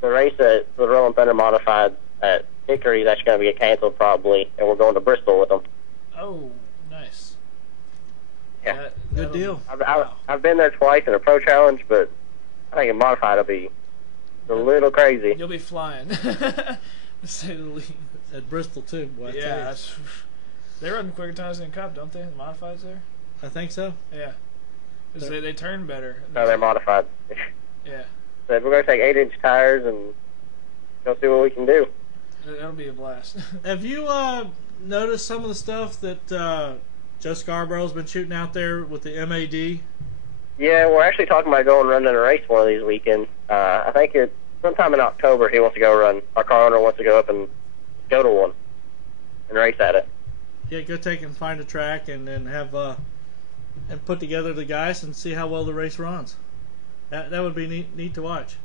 The race at the Rolling Thunder Modified at Hickory is actually going to get canceled probably, and we're going to Bristol with them. Oh, nice. Yeah, good deal. I've been there twice in a pro challenge, but I think in Modified it'll be a little crazy. You'll be flying, to say the least. At Bristol too, boy. Yeah, they run quicker times than Cup, don't they? The Modifieds there. I think so. Yeah, 'cause they turn better. No, they're Modified. Yeah. So we're going to take 8-inch tires and go see what we can do. That'll be a blast. Have you noticed some of the stuff that Joe Scarborough's been shooting out there with the MAD? Yeah, we're actually talking about going running a race one of these weekends. I think it's sometime in October he wants to go run. Our car owner wants to go up and go to one and race at it. Yeah, go take and find a track and then have and put together the guys and see how well the race runs. That would be neat to watch.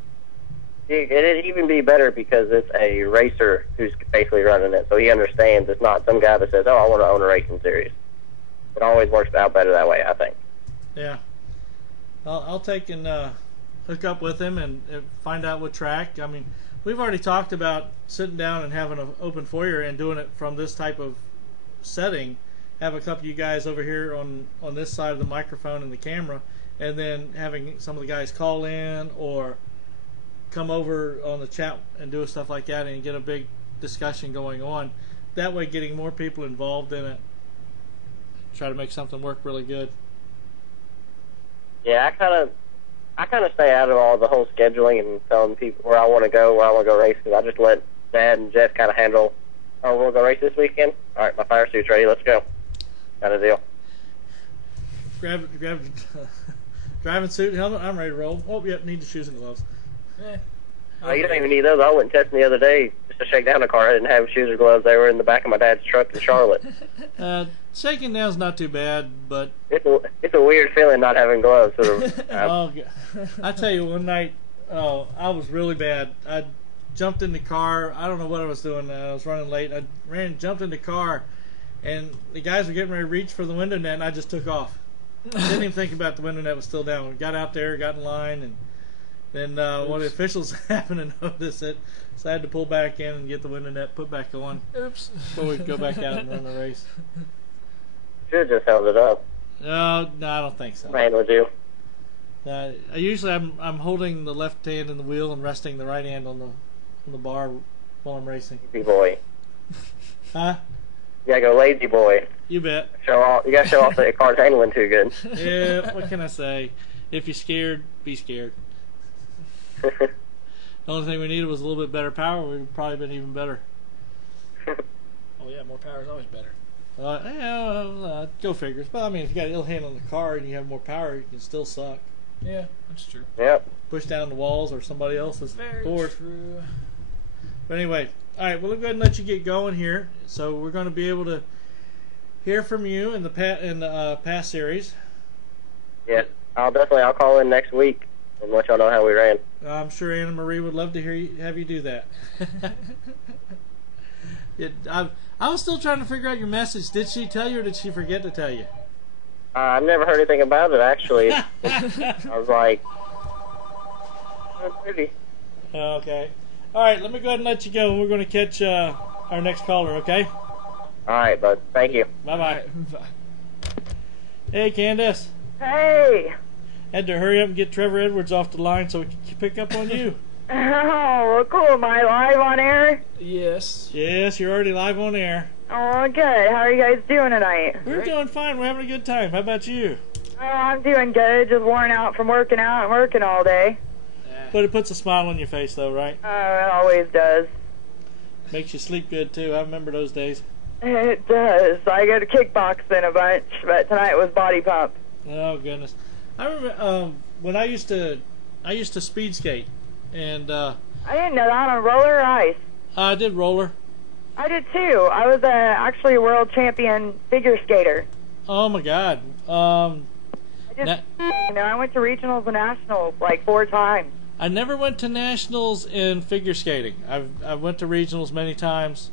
It'd even be better because it's a racer who's basically running it, so he understands. It's not some guy that says, "Oh, I want to own a racing series." It always works out better that way, I think. Yeah, I'll take and hook up with him and find out what track. I mean, we've already talked about sitting down and having an open foyer and doing it from this type of setting. Have a couple of you guys over here on this side of the microphone and the camera, and then having some of the guys call in or come over on the chat and do stuff like that and get a big discussion going on. That way, getting more people involved in it. Try to make something work really good. Yeah, I kind of stay out of all the whole scheduling and telling people where I want to go race, because I just let Dad and Jeff kind of handle. Oh, we'll go race this weekend. All right, my fire suit's ready. Let's go. Kind of deal. Grab driving suit, helmet. I'm ready to roll. Oh, yep, need the shoes and gloves. Yeah. Oh, you don't even need those. I went testing the other day just to shake down the car. I didn't have shoes or gloves. They were in the back of my dad's truck in Charlotte. Shaking down's not too bad, but it's a weird feeling not having gloves. Sort of. Oh, I tell you, one night, I was really bad. I jumped in the car. I don't know what I was doing. I was running late. I jumped in the car, and the guys were getting ready to reach for the window net, and I just took off. Didn't even think about the window net was still down. We got out there, got in line, and then one of the officials happened to notice it, so I had to pull back in and get the window net put back on. Oops. Before we could go back out and run the race. Should have just held it up. No, I don't think so. Man would do. Usually I'm holding the left hand in the wheel and resting the right hand on the bar while I'm racing. Lazy boy. Huh? You gotta go lazy boy. You bet. You gotta show off that your car's handling too good. Yeah, what can I say? If you're scared, be scared. The only thing we needed was a little bit better power. We'd have probably been even better. Oh yeah, more power is always better. Go figures. But I mean, if you got an ill hand on the car and you have more power, you can still suck. Yeah, that's true. Yep. Push down the walls or somebody else's Very board. true. But anyway, all right. We'll go ahead and let you get going here. So we're going to be able to hear from you in the past series. Yeah, I'll call in next week and let y'all know how we ran. I'm sure Anna Marie would love to have you do that. I was still trying to figure out your message. Did she tell you or did she forget to tell you? I've never heard anything about it, actually. I was like, oh, pretty. Okay. All right, let me go ahead and let you go. We're going to catch our next caller, okay? All right, bud. Thank you. Bye-bye. Hey, Candace. Hey. Had to hurry up and get Trevor Edwards off the line so we could pick up on you. Oh, well, cool. Am I live on air? Yes. Yes, you're already live on air. Oh, good. How are you guys doing tonight? We're doing fine. We're having a good time. How about you? Oh, I'm doing good. Just worn out from working out and working all day. But it puts a smile on your face, though, right? Oh, it always does. Makes you sleep good, too. I remember those days. It does. I go to kickboxing a bunch, but tonight was body pump. Oh, goodness. I remember when I used to speed skate, and I didn't know that. On roller or ice? I did roller. I did too. I was actually a world champion figure skater. Oh my God! I went to regionals and nationals like 4 times. I never went to nationals in figure skating. I went to regionals many times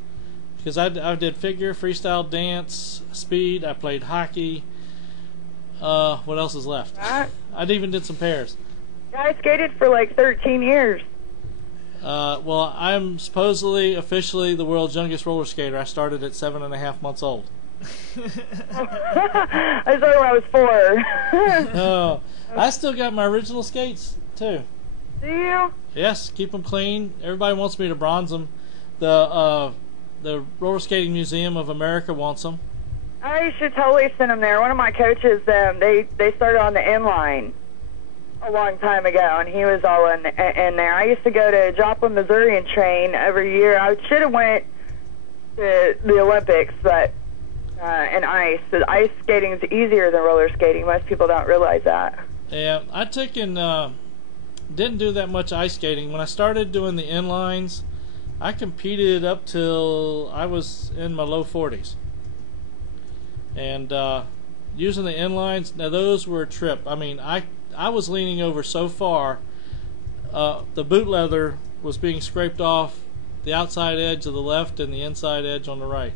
because I did figure, freestyle, dance, speed. I played hockey. What else is left? I even did some pairs. I skated for like 13 years. Well, I'm supposedly officially the world's youngest roller skater. I started at 7.5 months old. I started when I was 4. No, I still got my original skates too. Do you? Yes, keep them clean. Everybody wants me to bronze them. The Roller Skating Museum of America wants them. I should totally send them there. One of my coaches, they started on the inline a long time ago, and he was all in there. I used to go to Joplin, Missouri, and train every year. I should have went to the Olympics, but in ice. The ice skating is easier than roller skating. Most people don't realize that. Yeah, I took and didn't do that much ice skating. When I started doing the inlines, I competed up till I was in my low 40s. And using the inlines, now those were a trip. I mean, I was leaning over so far, the boot leather was being scraped off the outside edge of the left and the inside edge on the right.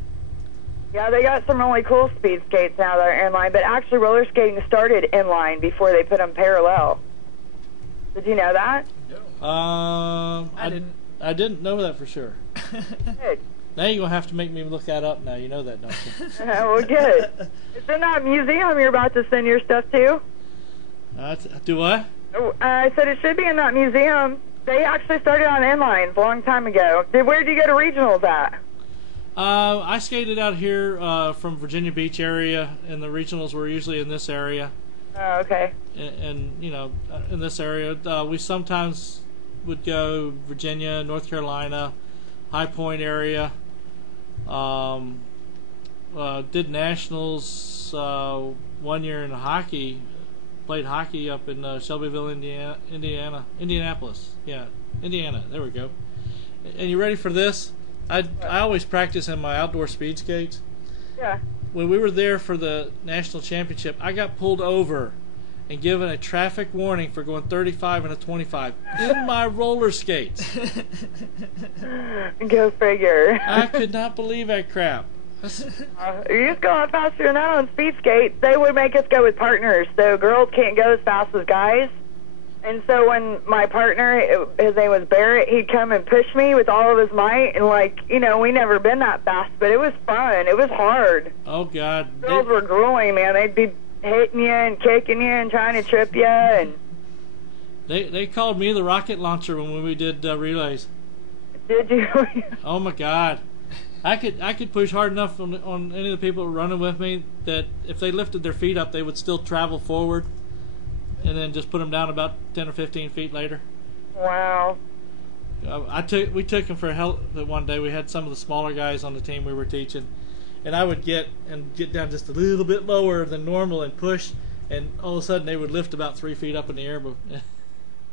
Yeah, they got some really cool speed skates now that are inline, but actually roller skating started inline before they put them parallel. Did you know that? I didn't know that for sure. Good. Now you're going to have to make me look that up now. You know that, don't you? Well, good. It's in that museum you're about to send your stuff to. Do what? I said it should be in that museum. They actually started on inlines a long time ago. Where did you go to regionals at? I skated out here from Virginia Beach area, and the regionals were usually in this area. Oh, okay. And you know, in this area, we sometimes would go Virginia, North Carolina, High Point area. Did nationals 1 year in hockey. Played hockey up in Shelbyville, Indianapolis. Yeah, Indiana. There we go. And you ready for this? I always practice in my outdoor speed skates. Yeah. When we were there for the national championship, I got pulled over and given a traffic warning for going 35 and a 25 in my roller skates. Go figure. I could not believe that crap. You just go out faster than that on speed skates. They would make us go with partners, so girls can't go as fast as guys. And so when my partner, his name was Barrett, he'd come and push me with all of his might, and we never been that fast, but it was fun. It was hard. Oh God. Girls were grueling, man. They'd be hitting you and kicking you and trying to trip you, and they called me the rocket launcher when we did relays. Did you? Oh my God. I could push hard enough on any of the people running with me that if they lifted their feet up, they would still travel forward, and then just put them down about 10 or 15 feet later. Wow. We took them for a hell one day. We had some of the smaller guys on the team we were teaching, and I would get down just a little bit lower than normal and push, and all of a sudden they would lift about 3 feet up in the air.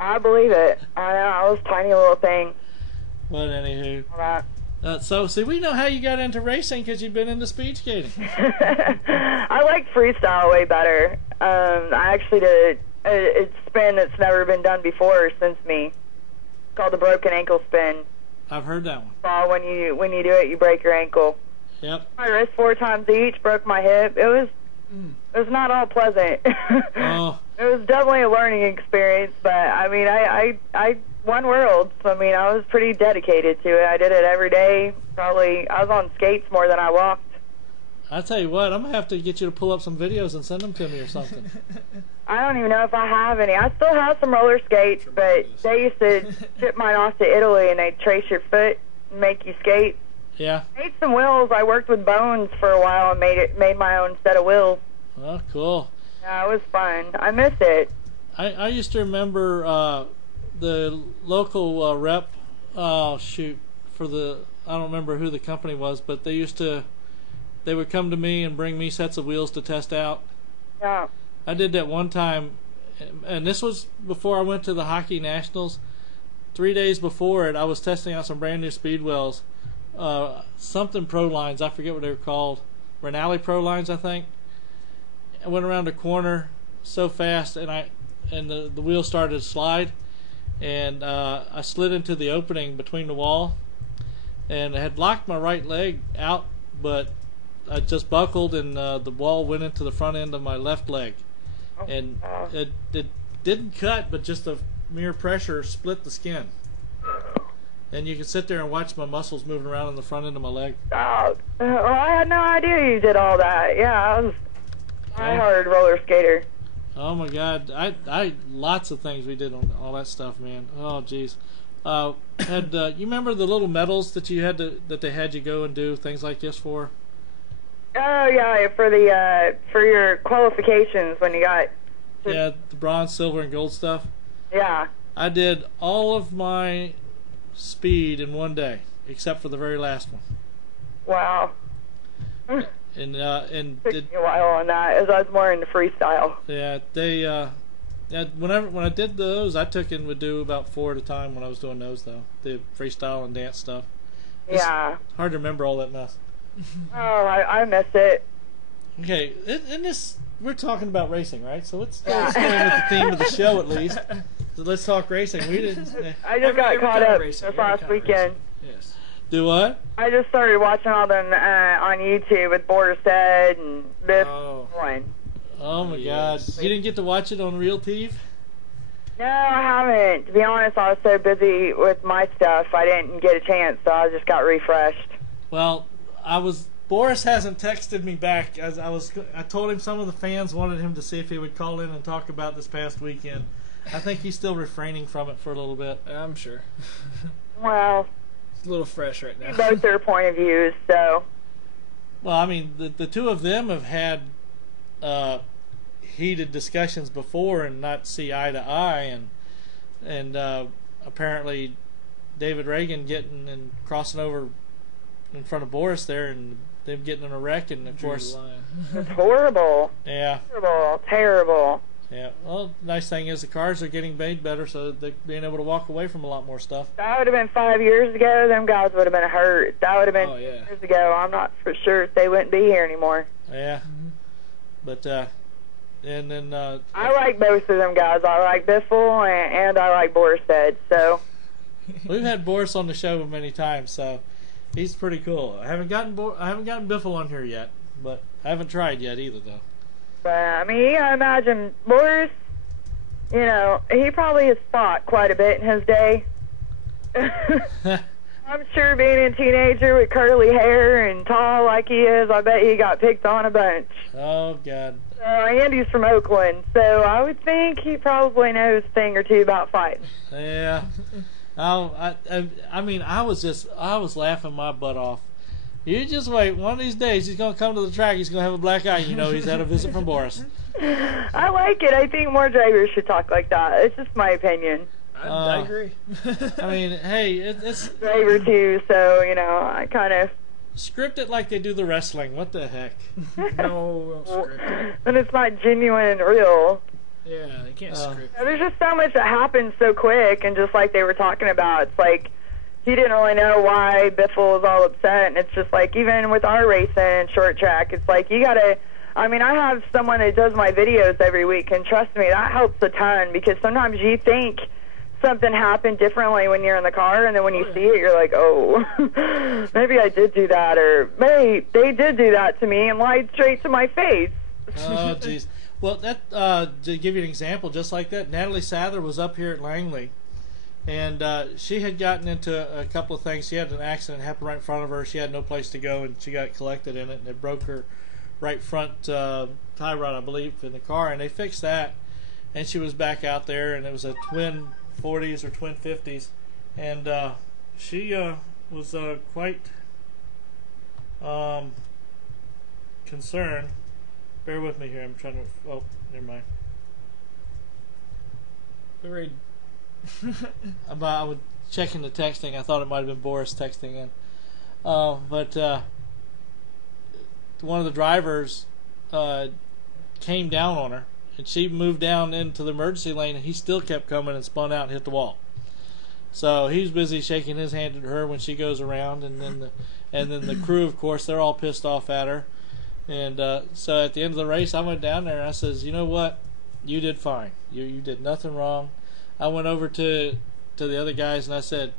I believe it. I know. I was a tiny little thing. But anywho. All right. So, see, we know how you got into racing because you've been into speed skating. I like freestyle way better. I actually did a spin that's never been done before since me. It's called the broken ankle spin. I've heard that one. Well, when you do it, you break your ankle. Yep. My wrist 4 times each, broke my hip. It was not all pleasant. Oh. It was definitely a learning experience, but I mean, I won worlds. So, I mean, I was pretty dedicated to it. I did it every day. Probably, I was on skates more than I walked. I tell you what, I'm gonna have to get you to pull up some videos and send them to me or something. I don't even know if I have any. I still have some roller skates, but they used to ship mine off to Italy, and they'd trace your foot and make you skate. Yeah. I made some wheels. I worked with bones for a while and made my own set of wheels. Oh, cool. Yeah, it was fun. I miss it. I used to remember the local rep. Oh shoot, I don't remember who the company was, but they would come to me and bring me sets of wheels to test out. Yeah. I did that one time, and this was before I went to the hockey nationals. 3 days before it, I was testing out some brand new speed wheels. Something Pro Lines, I forget what they were called. Renali Pro Lines, I think. I went around a corner so fast, and the wheel started to slide, and I slid into the opening between the wall, and I had locked my right leg out, but I just buckled, and the wall went into the front end of my left leg, and it didn't cut, but just the mere pressure split the skin. And you can sit there and watch my muscles moving around in the front end of my leg. Oh, well, I had no idea you did all that. Yeah, I was a hard roller skater. Oh my God, I lots of things we did on all that stuff, man. Oh jeez. You remember the little medals that you had that they had you go and do things like this for? Oh yeah, for your qualifications when you got. Yeah, the bronze, silver, and gold stuff. Yeah. I did all of my speed in one day, except for the very last one. Wow. And Took me a while on that, as I was more into freestyle. Yeah, they when I did those, I would do about 4 at a time when I was doing those, though, the freestyle and dance stuff. It's hard to remember all that mess. Oh, I miss it. Okay, in this we're talking about racing, right? So let's stay with the theme of the show at least. So let's talk racing. We didn't. I just got caught up this last weekend. Yes. Do what? I just started watching all them on YouTube with Borstead and this one. Oh my God! You didn't get to watch it on Real TV? No, I haven't. To be honest, I was so busy with my stuff, I didn't get a chance, so I just got refreshed. Well, Boris hasn't texted me back. I told him some of the fans wanted him to see if he would call in and talk about this past weekend. I think he's still refraining from it for a little bit. I'm sure. Well, it's a little fresh right now. Both their point of views, so. Well, I mean, the two of them have had heated discussions before and not see eye to eye, and apparently David Reagan getting and crossing over in front of Boris there, and them getting in a wreck, and of course it's horrible. Yeah, terrible. Yeah. Well, the nice thing is the cars are getting made better, so they're being able to walk away from a lot more stuff. That would have been 5 years ago. Them guys would have been hurt. That would have been years ago. I'm not for sure if they wouldn't be here anymore. Yeah. But and then I like both of them guys. I like Biffle and I like Borstead. So we've had Boris on the show many times, so he's pretty cool. I haven't gotten Biffle on here yet, but I haven't tried yet either, though. But I mean, I imagine Boris. You know, he probably has fought quite a bit in his day. I'm sure being a teenager with curly hair and tall like he is, I bet he got picked on a bunch. Oh God. Andy's from Oakland, so I would think he probably knows a thing or two about fighting. Yeah. I mean, I was laughing my butt off. You just wait. One of these days, he's going to come to the track. He's going to have a black eye. You know, he's had a visit from Boris. I like it. I think more drivers should talk like that. It's just my opinion. I agree. I mean, hey, it's driver too, so you know, I kind of script it like they do the wrestling. What the heck? No, don't script it. And it's not genuine and real. Yeah, you can't script. There's just so much that happens so quick, and just like they were talking about, it's like he didn't really know why Biffle was all upset, and it's just like even with our racing and short track, it's like you gotta. I mean, I have someone that does my videos every week, and trust me, that helps a ton because sometimes you think something happened differently when you're in the car, and then when you see it, you're like, oh, maybe I did do that, or hey, they did do that to me and lied straight to my face. Oh, jeez. Well, that to give you an example, just like that, Natalie Sather was up here at Langley, and she had gotten into a couple of things. She had an accident happen right in front of her. She had no place to go, and she got collected in it, and it broke her right front tie rod, I believe, in the car, and they fixed that, and she was back out there, and it was a twin 40s or twin 50s, and she was quite concerned. Bear with me here. I'm trying to. Oh, never mind. I was checking the texting. I thought it might have been Boris texting in, but one of the drivers came down on her, and she moved down into the emergency lane, and he still kept coming and spun out and hit the wall. So he was busy shaking his hand at her when she goes around, and then the crew, of course, they're all pissed off at her. And so at the end of the race, I went down there and I says, you know what? You did fine. You did nothing wrong. I went over to the other guys and I said,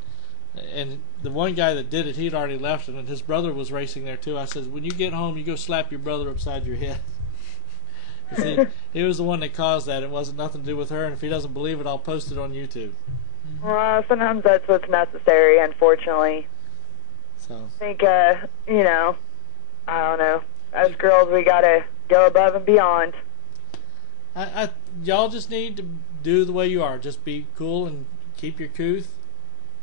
and the one guy that did it, he'd already left, and his brother was racing there too. I said, when you get home, you go slap your brother upside your head. He was the one that caused that. It wasn't nothing to do with her, and if he doesn't believe it, I'll post it on YouTube. Well, sometimes that's what's necessary, unfortunately. So I think, you know, I don't know. As girls, we gotta go above and beyond. Y'all just need to do the way you are. Just be cool and keep your couth,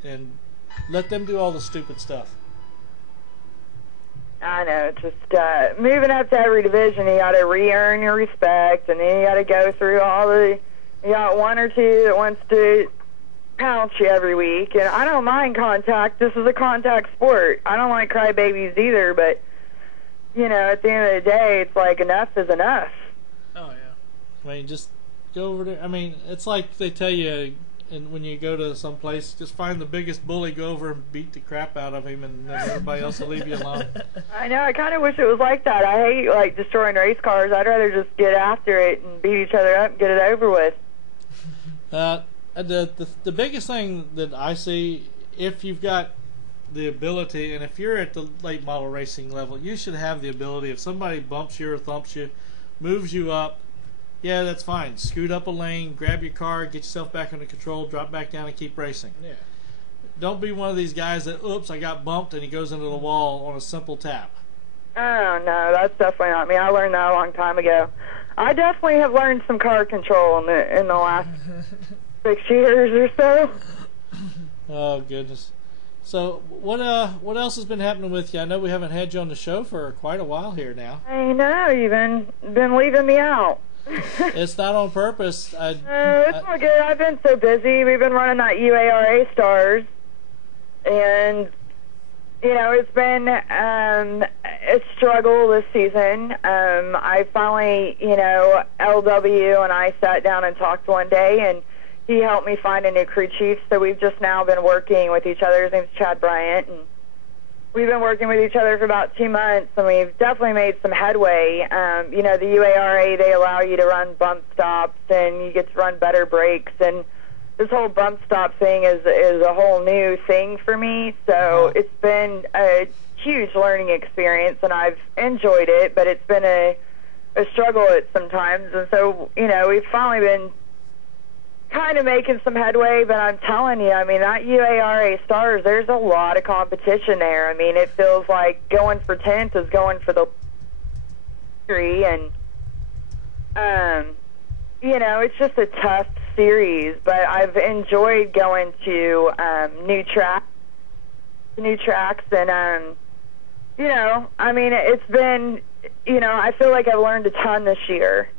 and let them do all the stupid stuff. I know, just moving up to every division, you got to re-earn your respect, and then you got to go through all the. You got one or two that wants to pounce you every week, and I don't mind contact. This is a contact sport. I don't like crybabies either, but you know, at the end of the day, it's like enough is enough. Oh yeah. I mean, just go over there. I mean, it's like they tell you. And when you go to some place, just find the biggest bully, go over and beat the crap out of him, and then everybody else will leave you alone. I know. I kind of wish it was like that. I hate like destroying race cars. I'd rather just get after it and beat each other up and get it over with. The biggest thing that I see, if you've got the ability, and if you're at the late model racing level, you should have the ability. If somebody bumps you or thumps you, moves you up, yeah, that's fine. Scoot up a lane, grab your car, get yourself back under control, drop back down, and keep racing. Yeah. Don't be one of these guys that, oops, I got bumped, and he goes into the wall on a simple tap. Oh, no, that's definitely not me. I learned that a long time ago. I definitely have learned some car control in the last 6 years or so. Oh, goodness. So, what else has been happening with you? I know we haven't had you on the show for quite a while here now. I know, you've been leaving me out. It's not on purpose. It's all good. I've been so busy. We've been running that UARA Stars, and you know, it's been a struggle this season. I finally, you know, LW and I sat down and talked one day, and he helped me find a new crew chief. So we've just now been working with each other. His name's Chad Bryant, and we've been working with each other for about 2 months, and we've definitely made some headway. You know, the UARA, they allow you to run bump stops, and you get to run better brakes, and this whole bump stop thing is a whole new thing for me. So it's been a huge learning experience, and I've enjoyed it, but it's been a struggle at sometimes. And so, you know, we've finally been kind of making some headway, but I'm telling you, I mean, that UARA Stars, there's a lot of competition there. I mean, it feels like going for 10th is going for the victory, and you know, it's just a tough series, but I've enjoyed going to new tracks, and you know, I mean, it's been, you know, I feel like I've learned a ton this year.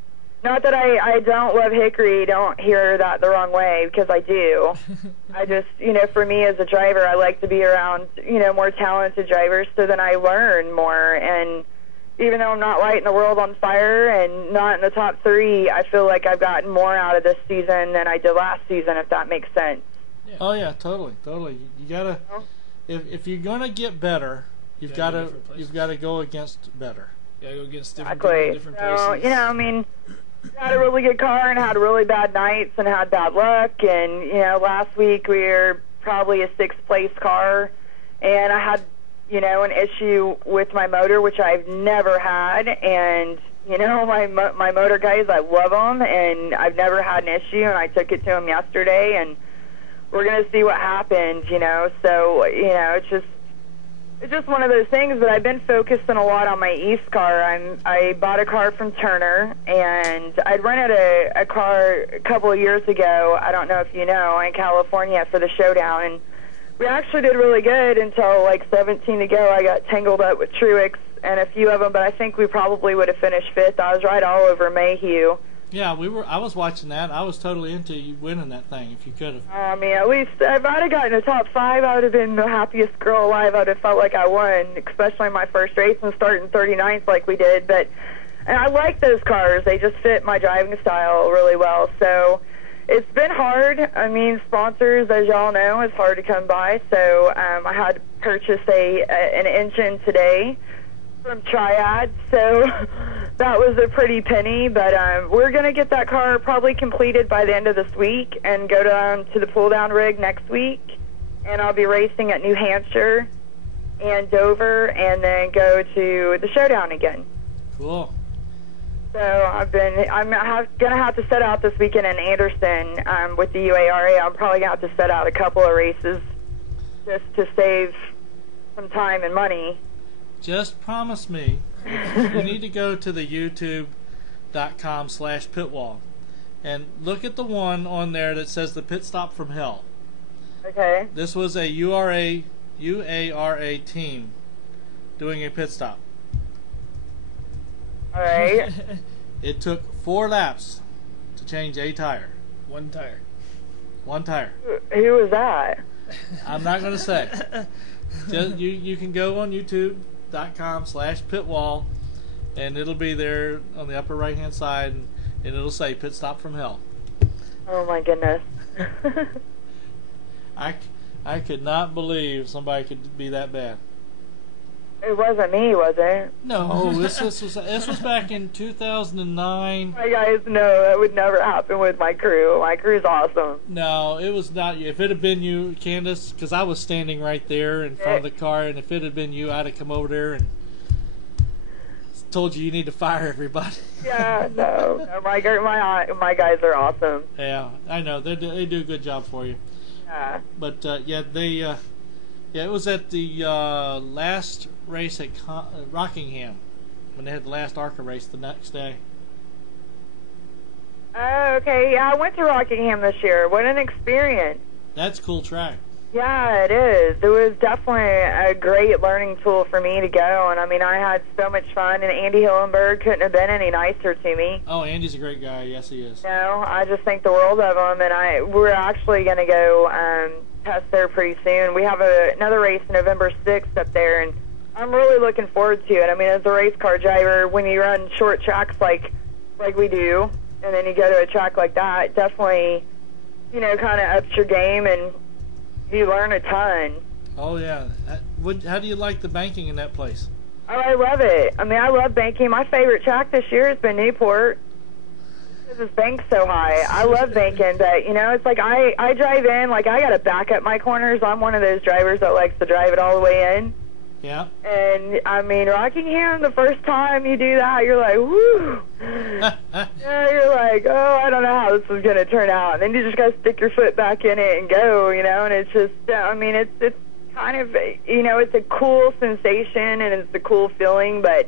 Not that I don't love Hickory, don't hear that the wrong way, because I do. I just, you know, for me as a driver, I like to be around, you know, more talented drivers, so then I learn more. And even though I'm not lighting the world on fire and not in the top 3, I feel like I've gotten more out of this season than I did last season, if that makes sense. Yeah. Oh yeah, totally. You gotta, if you're gonna get better, you've gotta go against better. Yeah, go against different people, different places. You know, I mean, had a really good car and had really bad nights and had bad luck. And, you know, last week we were probably a 6th place car, and I had, you know, an issue with my motor, which I've never had. And, you know, my motor guys, I love them, and I've never had an issue, and I took it to them yesterday, and we're going to see what happens, you know. So, you know, it's just one of those things. But I've been focusing a lot on my East car. I bought a car from Turner, and I'd rented a car a couple of years ago, I don't know if you know, in California for the Showdown, and we actually did really good until like 17 to go. I got tangled up with Truex and a few of them, but I think we probably would have finished 5th. I was right all over Mayhew. Yeah, I was watching that. I was totally into you winning that thing if you could have. I mean, at least if I'd have gotten a top 5, I would have been the happiest girl alive. I would have felt like I won, especially my first race and starting 39th like we did. But and I like those cars. They just fit my driving style really well. So it's been hard. I mean, sponsors, as y'all know, is hard to come by. So I had to purchase an engine today from Triad. So that was a pretty penny, but we're going to get that car probably completed by the end of this week and go down to the pull-down rig next week, and I'll be racing at New Hampshire and Dover, and then go to the showdown again. Cool. So I'm going to have to set out this weekend in Anderson with the UARA. I'm probably going to have to set out a couple of races just to save some time and money. Just promise me you need to go to the youtube.com/pitwall and look at the one on there that says the pit stop from hell. Okay. This was a UARA team doing a pit stop. All right. It took 4 laps to change a tire. One tire. One tire. Who was that? I'm not going to say. Just, you can go on youtube.com/pitwall, and it'll be there on the upper right hand side, and it'll say pit stop from hell. Oh my goodness. I could not believe somebody could be that bad. It wasn't me, was it? No, this was back in 2009. My guys know that would never happen with my crew. My crew's awesome. No, it was not you. If it had been you, Candace, because I was standing right there in front of the car, and if it had been you, I'd have come over there and told you need to fire everybody. Yeah, no. My guys are awesome. Yeah, I know. They do a good job for you. Yeah. But, it was at the last race at Rockingham when they had the last ARCA race the next day. Oh, okay. Yeah, I went to Rockingham this year. What an experience. That's a cool track. Yeah, it is. It was definitely a great learning tool for me to go, and I mean, I had so much fun, and Andy Hillenberg couldn't have been any nicer to me. Oh, Andy's a great guy. Yes, he is. No, I just think the world of him, and we're actually going to go test there pretty soon. We have another race November 6th up there, and I'm really looking forward to it. I mean, as a race car driver, when you run short tracks like we do, and then you go to a track like that, it definitely, kind of ups your game, and you learn a ton. Oh, yeah. How do you like the banking in that place? Oh, I love it. I mean, I love banking. My favorite track this year has been Newport. This bank's so high. I love banking, but, it's like I drive in, like I got to back up my corners. I'm one of those drivers that likes to drive it all the way in. Yeah. And, I mean, Rockingham, the first time you do that, you're like, whoo. Yeah, you're like, oh, I don't know how this is going to turn out. And then you just got to stick your foot back in it and go, and it's just, I mean, it's kind of, it's a cool sensation and it's a cool feeling, but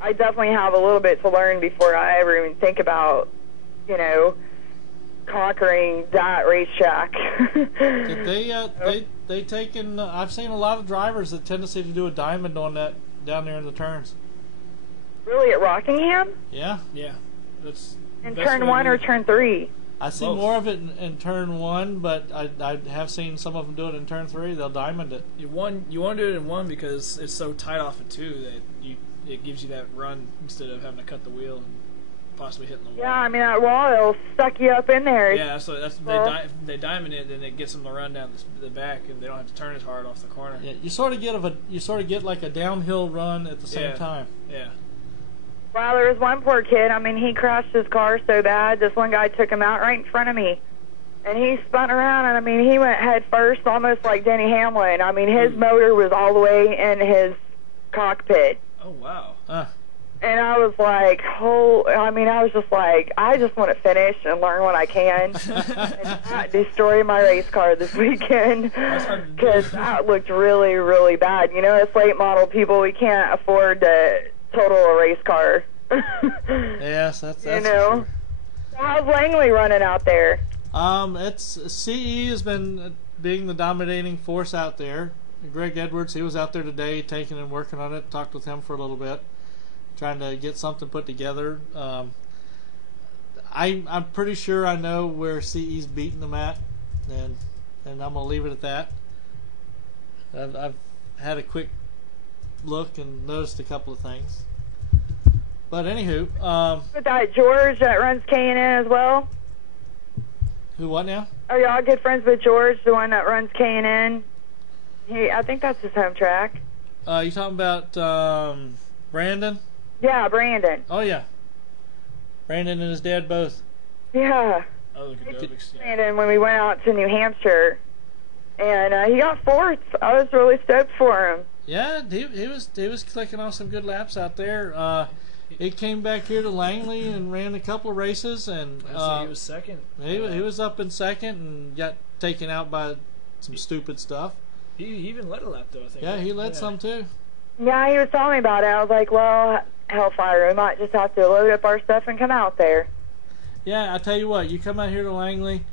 I definitely have a little bit to learn before I ever even think about, conquering that racetrack. Did they taken? I've seen a lot of drivers that tendency to do a diamond on that down there in the turns. Really, at Rockingham? Yeah. Yeah. That's in turn 1 or turn 3? I see more of it in turn 1, but I have seen some of them do it in turn 3. They'll diamond it. You want to do it in 1 because it's so tight off of 2 that it gives you that run instead of having to cut the wheel and possibly hitting the wall. Yeah, I mean, that wall, it'll suck you up in there. Yeah, so they diamond it, then it gets them to run down the back, and they don't have to turn as hard off the corner. Yeah, you sort of get like a downhill run at the same time. Yeah. Wow, there was one poor kid. I mean, he crashed his car so bad. This one guy took him out right in front of me, and he spun around, and I mean, he went head first, almost like Denny Hamlin. I mean, his motor was all the way in his cockpit. Oh wow. And I was like, I was just like, I just want to finish and learn what I can and not destroy my race car this weekend because that looked really, really bad. As late model people, we can't afford to total a race car. Yes, that's for sure. So how's Langley running out there? CE has been being the dominating force out there. Greg Edwards, he was out there today taking and working on it. Talked with him for a little bit, trying to get something put together. I'm pretty sure I know where CE's beating them at, and I'm gonna leave it at that. I've had a quick look and noticed a couple of things. But anywho, with that George that runs K&N as well. Who? What now? Are y'all good friends with George, the one that runs K&N? I think that's his home track. You talking about Brandon? Yeah, Brandon. Oh yeah, Brandon and his dad both. Yeah. Oh, look at Dovix. Brandon, when we went out to New Hampshire, and he got fourth. I was really stoked for him. Yeah, he was clicking off some good laps out there. He came back here to Langley and ran a couple of races, and he was second. He was up in second and got taken out by some stupid stuff. He even led a lap though, I think. Yeah, he led some too. Yeah, he was telling me about it. I was like, well, Hellfire, we might just have to load up our stuff and come out there. Yeah, I tell you what, you come out here to Langley,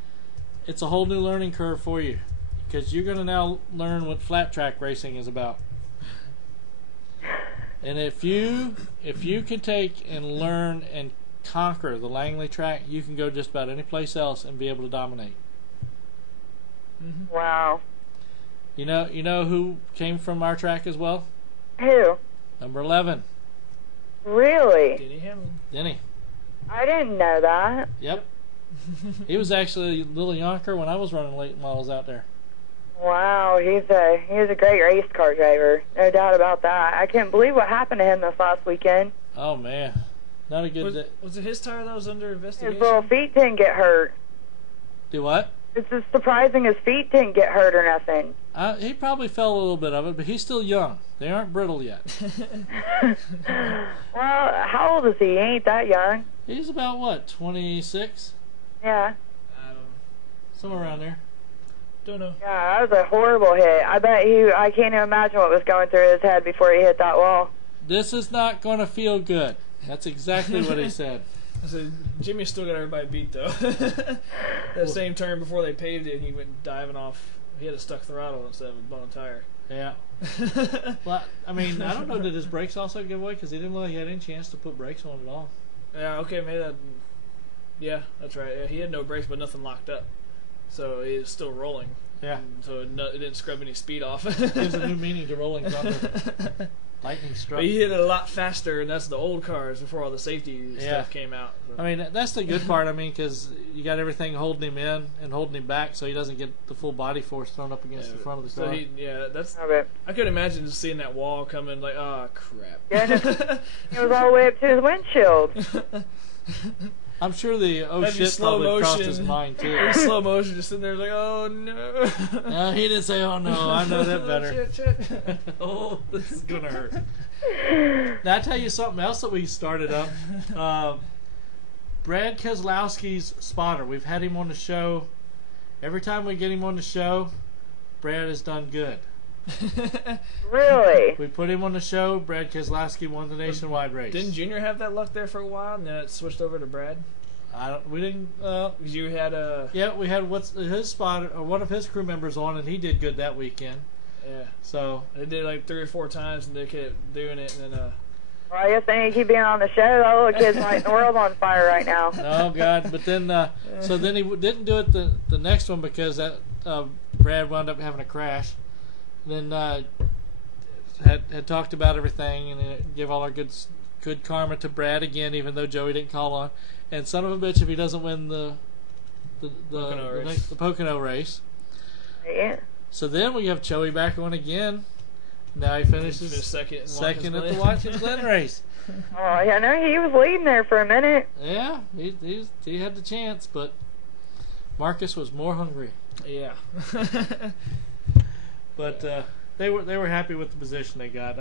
it's a whole new learning curve for you, because you're going to now learn what flat track racing is about. And if you can take and learn and conquer the Langley track, you can go just about any place else and be able to dominate. Mm-hmm. Wow. You know who came from our track as well? Who? Number 11. Really? Denny Hamlin. Denny. I didn't know that. Yep. He was actually a little yonker when I was running late models out there. Wow, he's a great race car driver, no doubt about that. I can't believe what happened to him this last weekend. Oh man, not a good day. Was it his tire that was under investigation? His little feet didn't get hurt. Do what? It's just surprising his feet didn't get hurt or nothing. He probably felt a little bit of it, but he's still young. They aren't brittle yet. Well, how old is he? He ain't that young. He's about what, 26? Yeah. Somewhere around there. Don't know. Yeah, that was a horrible hit. I can't even imagine what was going through his head before he hit that wall. This is not going to feel good. That's exactly what he said. I said, Jimmy still got everybody beat though. That same turn before they paved it, he went diving off. He had a stuck throttle instead of a blown tire. Yeah. Well, I mean, I don't know. Did his brakes also give away? Because he didn't look like he had any chance to put brakes on at all. Yeah. Okay. Maybe that. Yeah, that's right. Yeah, he had no brakes, but nothing locked up, so he was still rolling. Yeah. So it didn't scrub any speed off. Gives a new meaning to rolling thunder. Lightning struck. But he hit it a lot faster, and that's the old cars before all the safety stuff came out. So. I mean, that's the good part. I mean, because you got everything holding him in and holding him back, so he doesn't get the full body force thrown up against the front of the car. So that's. I could imagine just seeing that wall coming, like, oh crap. Yeah, it was all the way up to his windshield. I'm sure the shit probably crossed his mind too. In slow motion, just sitting there like, oh no. No, he didn't say, oh no, I know that better. Shit. Oh, this is gonna hurt. Now I tell you something else that we started up. Brad Keselowski's spotter. We've had him on the show. Every time we get him on the show, Brad has done good. Really? We put him on the show. Brad Keselowski won the nationwide race. Didn't Junior have that luck there for a while, and then it switched over to Brad? We didn't. You had a. Yeah, we had his spotter, or one of his crew members on, and he did good that weekend. Yeah. So they did like 3 or 4 times, and they kept doing it, and then. Well, I guess they need to keep being on the show. That little kid's lighting the world on fire right now. Oh God! But then, so then he didn't do it the next one because that Brad wound up having a crash. Then had talked about everything and give all our good karma to Brad again, even though Joey didn't call on. And son of a bitch, if he doesn't win the Pocono race. Yeah. So then we have Joey back on again. Now he finishes second at the Watkins Glen race. Oh, yeah, no, he was leading there for a minute. Yeah, he had the chance, but Marcus was more hungry. Yeah. But they were happy with the position they got.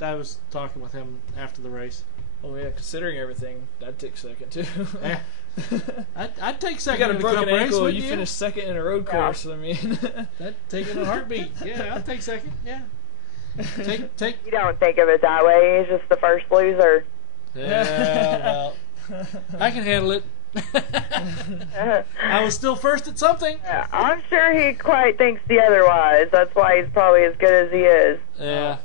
I was talking with him after the race. Oh yeah, considering everything, I'd take second too. Yeah. I'd take second. You got a broken ankle. Race, you finished second in a road course. I mean, I'd take it in a heartbeat. Yeah, I'll take second. Yeah. Take. You don't think of it that way. He's just the first loser. Yeah, well, I can handle it. I was still first at something. Yeah, I'm sure he quite thinks the otherwise. That's why he's probably as good as he is. Yeah.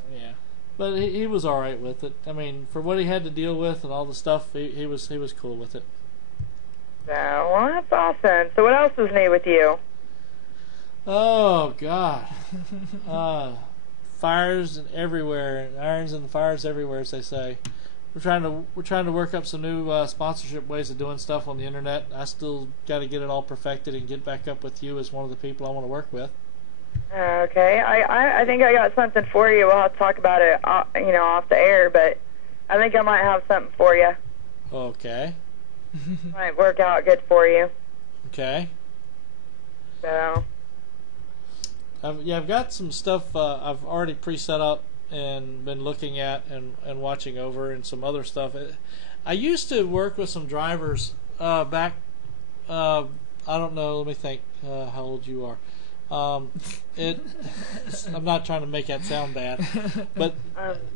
But he was all right with it. I mean, for what he had to deal with and all the stuff, he was cool with it. Yeah, well, that's awesome. So what else is new with you? Oh God, fires everywhere, irons and fires everywhere, as they say. We're trying to work up some new sponsorship ways of doing stuff on the internet. I still got to get it all perfected and get back up with you as one of the people I want to work with. Okay, I think I got something for you. We'll have to talk about it, off the air. But I think I might have something for you. Okay. Might work out good for you. Okay. So. I've got some stuff I've already pre-set up and been looking at and watching over, and some other stuff. I used to work with some drivers back. I don't know. Let me think. How old you are? I'm not trying to make that sound bad, but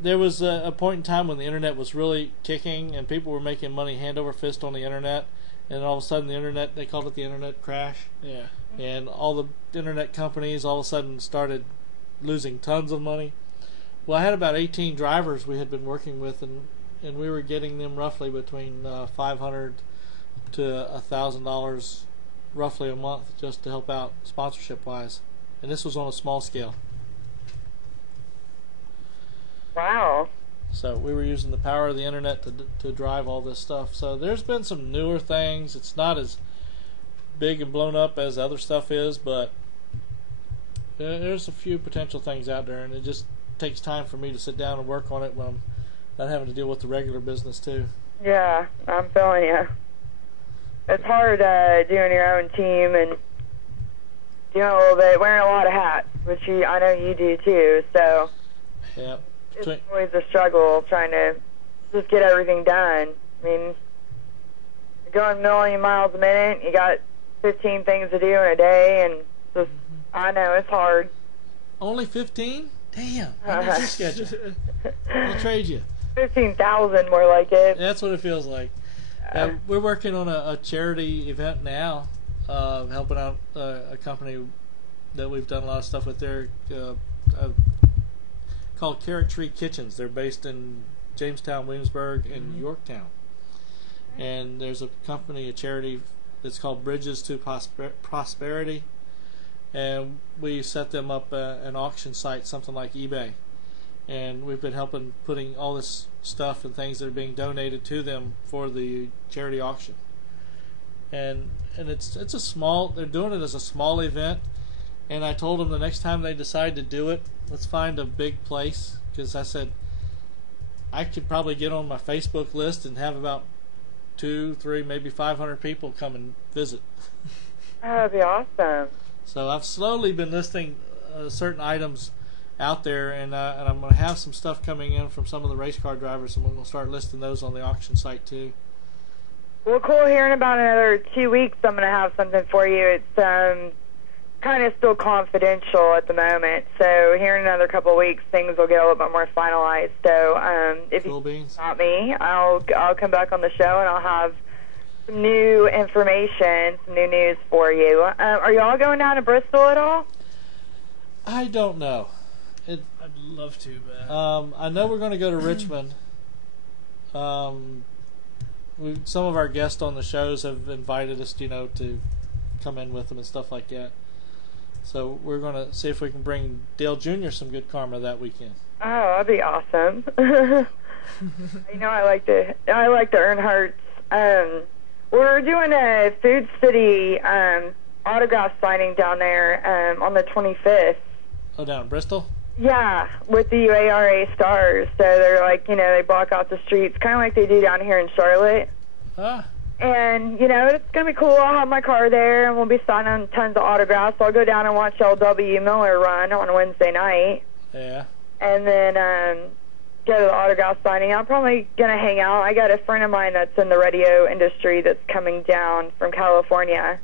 there was a point in time when the internet was really kicking and people were making money hand over fist on the internet, and all of a sudden the internet, they called it the internet crash. Yeah. And all the internet companies all of a sudden started losing tons of money. Well, I had about 18 drivers we had been working with, and we were getting them roughly between $500 to $1,000 roughly a month just to help out sponsorship wise, and this was on a small scale. Wow. So we were using the power of the internet to drive all this stuff. So there's been some newer things. It's not as big and blown up as other stuff is, but there's a few potential things out there, and it just takes time for me to sit down and work on it when I'm not having to deal with the regular business too. Yeah, I'm feeling you. It's hard doing your own team and doing a little bit, wearing a lot of hats, which I know you do too. So yeah, it's always a struggle trying to just get everything done. I mean, you're going a million miles a minute. You got 15 things to do in a day, and just I know it's hard. Only 15? Damn! What's your schedule? I'll trade you. 15,000 more like it. That's what it feels like. We're working on a charity event now, helping out a company that we've done a lot of stuff with there, called Carrot Tree Kitchens. They're based in Jamestown, Williamsburg, and Yorktown. And there's a company, a charity, that's called Bridges to Prosperity. And we set them up an auction site, something like eBay. And we've been helping putting all this stuff and things that are being donated to them for the charity auction. And it's a small, they're doing it as a small event. And I told them the next time they decide to do it, let's find a big place, because I said I could probably get on my Facebook list and have about 200, 300, maybe 500 people come and visit. That'd be awesome. So I've slowly been listing certain items out there, and I'm going to have some stuff coming in from some of the race car drivers, and we're going to start listing those on the auction site too. Well, cool. Here in about another 2 weeks, I'm going to have something for you. It's kind of still confidential at the moment, so here in another couple of weeks, things will get a little bit more finalized. So if cool you beans. stop me, I'll come back on the show, and I'll have some new information, some new news for you. Are you all going down to Bristol at all? I don't know. I'd love to, but I know we're going to go to Richmond. Some of our guests on the shows have invited us, to come in with them and stuff like that. So we're going to see if we can bring Dale Jr. some good karma that weekend. Oh, that'd be awesome. I like to earn hearts. We're doing a Food City autograph signing down there on the 25th. Oh, down in Bristol? Yeah, with the UARA stars. So they're like, they block out the streets, kind of like they do down here in Charlotte. Ah. And, it's going to be cool. I'll have my car there, and we'll be signing tons of autographs. So I'll go down and watch L.W. Miller run on Wednesday night. Yeah. And then go to the autograph signing. I'm probably going to hang out. I got a friend of mine that's in the radio industry that's coming down from California,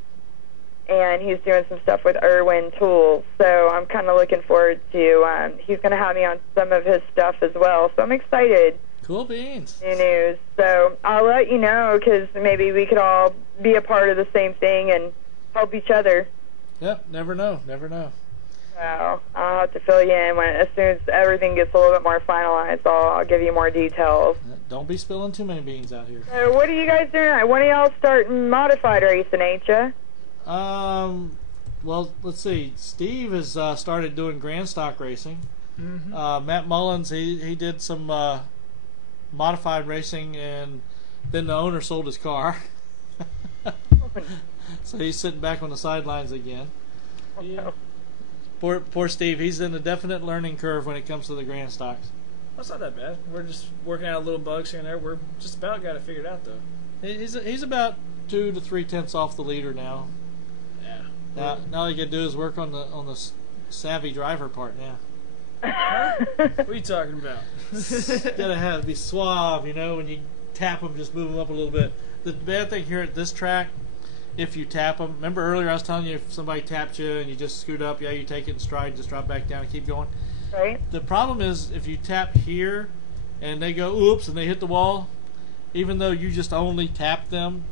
and he's doing some stuff with Irwin Tools. So I'm kind of looking forward to, he's going to have me on some of his stuff as well. So I'm excited. Cool beans. New news. So I'll let you know, because maybe we could all be a part of the same thing and help each other. Yep, never know. So I'll have to fill you in as soon as everything gets a little bit more finalized. I'll give you more details. Don't be spilling too many beans out here. So what are you guys doing? When are y'all starting modified racing, ain't ya? Well, let's see. Steve has started doing grand stock racing. Mm-hmm. Matt Mullins, he did some modified racing, and then the owner sold his car. So he's sitting back on the sidelines again. Yeah. Poor Steve. He's in a definite learning curve when it comes to the grand stocks. That's not that bad. We're just working out little bugs here and there. We're just about got it figured out, though. He's about 2 to 3 tenths off the leader now. Yeah. Now all you got to do is work on the savvy driver part now. What are you talking about? Gotta be suave, you know. When you tap them, just move them up a little bit. The bad thing here at this track, if you tap them, remember earlier I was telling you if somebody tapped you and you just scoot up, yeah, you take it in stride, just drop back down and keep going. Right. The problem is if you tap here and they go oops and they hit the wall, even though you just only tap them,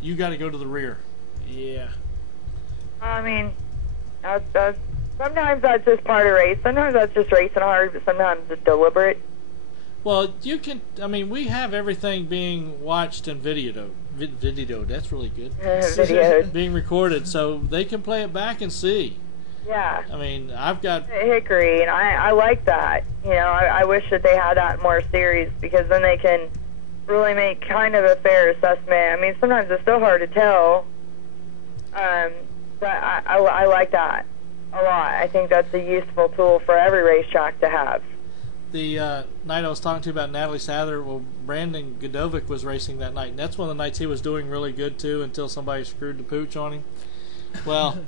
you got to go to the rear. Yeah. I mean, sometimes that's just part of race. Sometimes that's just racing hard, but sometimes it's deliberate. Well, you can. I mean, we have everything being watched and videoed. Videoed. That's really good. Videoed. Being recorded, so they can play it back and see. Yeah. I mean, I've got Hickory, and I like that. You know, I wish that they had that in more series because then they can really make kind of a fair assessment. I mean, sometimes it's still hard to tell, but I like that a lot. I think that's a useful tool for every racetrack to have. the night I was talking to you about Natalie Sather. Well, Brandon Godovic was racing that night, and that's one of the nights he was doing really good too until somebody screwed the pooch on him. Well,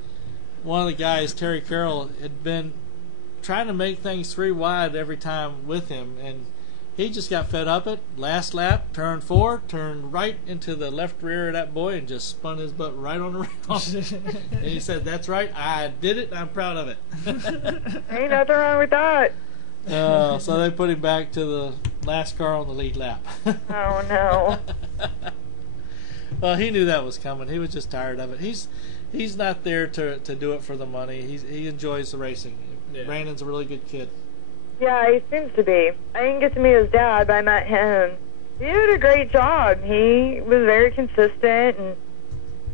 one of the guys, Terry Carroll, had been trying to make things 3 wide every time with him, and he just got fed up. Last lap, turned 4, turned right into the left rear of that boy and just spun his butt right on the round. And he said, "That's right, I did it, and I'm proud of it." Ain't nothing wrong with that. So they put him back to the last car on the lead lap. Oh, no. Well, he knew that was coming. He was just tired of it. He's not there to do it for the money. He enjoys the racing. Yeah. Brandon's a really good kid. Yeah, he seems to be. I didn't get to meet his dad, but I met him. He did a great job. He was very consistent, and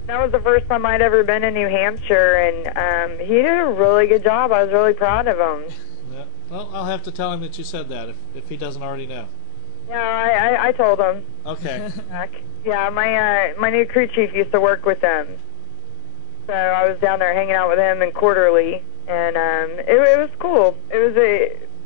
that was the first time I'd ever been in New Hampshire, and he did a really good job. I was really proud of him. Yeah. Well, I'll have to tell him that you said that if he doesn't already know. Yeah, I told him. Okay. Yeah, my new crew chief used to work with him, so I was down there hanging out with him in Quarterly, and it was cool. It was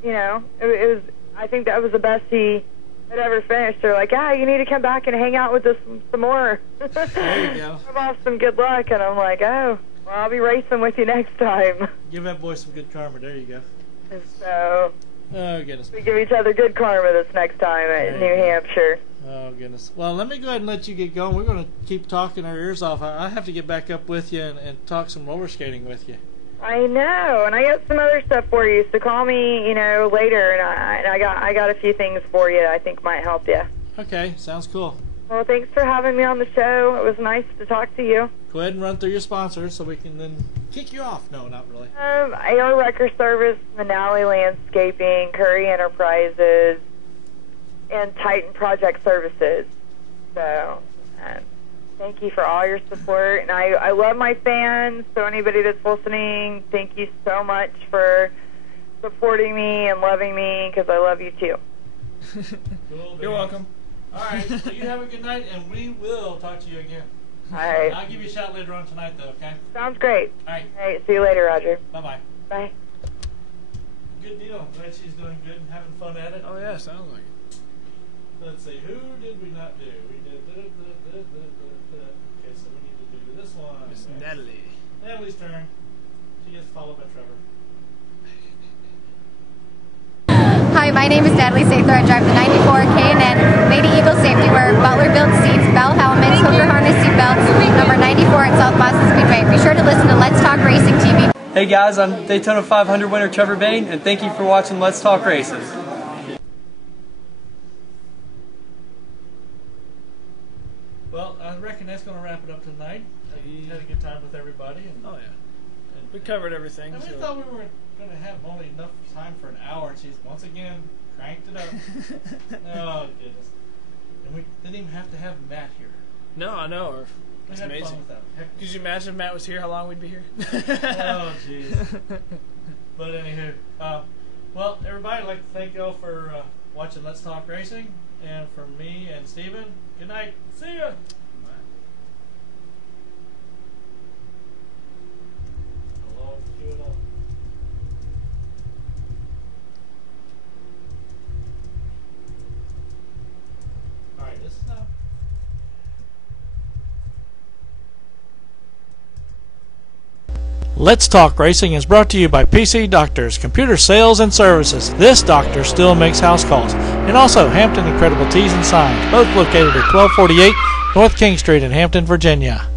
it was. I think that was the best he had ever finished. They're like, you need to come back and hang out with us some more. There you go. Have off some good luck, and I'm like, oh, well, I'll be racing with you next time. Give that boy some good karma. There you go. And so, oh goodness. We give each other good karma this next time at New Hampshire. Oh goodness. Well, let me go ahead and let you get going. We're going to keep talking our ears off. I have to get back up with you and talk some roller skating with you. I know, and I got some other stuff for you. So call me, later, and I got a few things for you that I think might help you. Okay, sounds cool. Well, thanks for having me on the show. It was nice to talk to you. Go ahead and run through your sponsors so we can then kick you off. No, not really. AR Wrecker Service, Manali Landscaping, Curry Enterprises, and Titan Project Services. So, thank you for all your support. And I love my fans, so anybody that's listening, thank you so much for supporting me and loving me, because I love you too. Cool, you're welcome. All right, so you have a good night, and we will talk to you again. All right. I'll give you a shout later on tonight, though, okay? Sounds great. All right. All right, see you later, Roger. Bye-bye. Bye. Good deal. Glad she's doing good and having fun at it. Oh, yeah, sounds like it. Let's see, who did we not do? We did okay, so we need to do this one. Miss Natalie. Natalie's turn. She gets followed by Trevor. Hi, my name is Natalie Sather. I drive the 94 K&N Lady Eagle Safety Wear, Butler built seats, bell helmets, hooker harness seat belts, number 94 at South Boston Speedway. Be sure to listen to Let's Talk Racing TV. Hey guys, I'm Daytona 500 winner Trevor Edwards, and thank you for watching Let's Talk Racing. Well, I reckon that's going to wrap it up tonight. We had a good time with everybody. And, oh, yeah. We covered everything. And we thought we were going to have only enough time for an hour. She's once again cranked it up. Oh, goodness. And we didn't even have to have Matt here. No, I know. It's amazing. Fun with that. Could you imagine if Matt was here, how long we'd be here? Oh, jeez. But anywho, well, everybody, I'd like to thank y'all for watching Let's Talk Racing. And from me and Steven, good night. See ya. Let's Talk Racing is brought to you by PC Doctors, Computer Sales and Services. This doctor still makes house calls. And also Hampton Incredible Tees and Signs, both located at 1248 North King Street in Hampton, Virginia.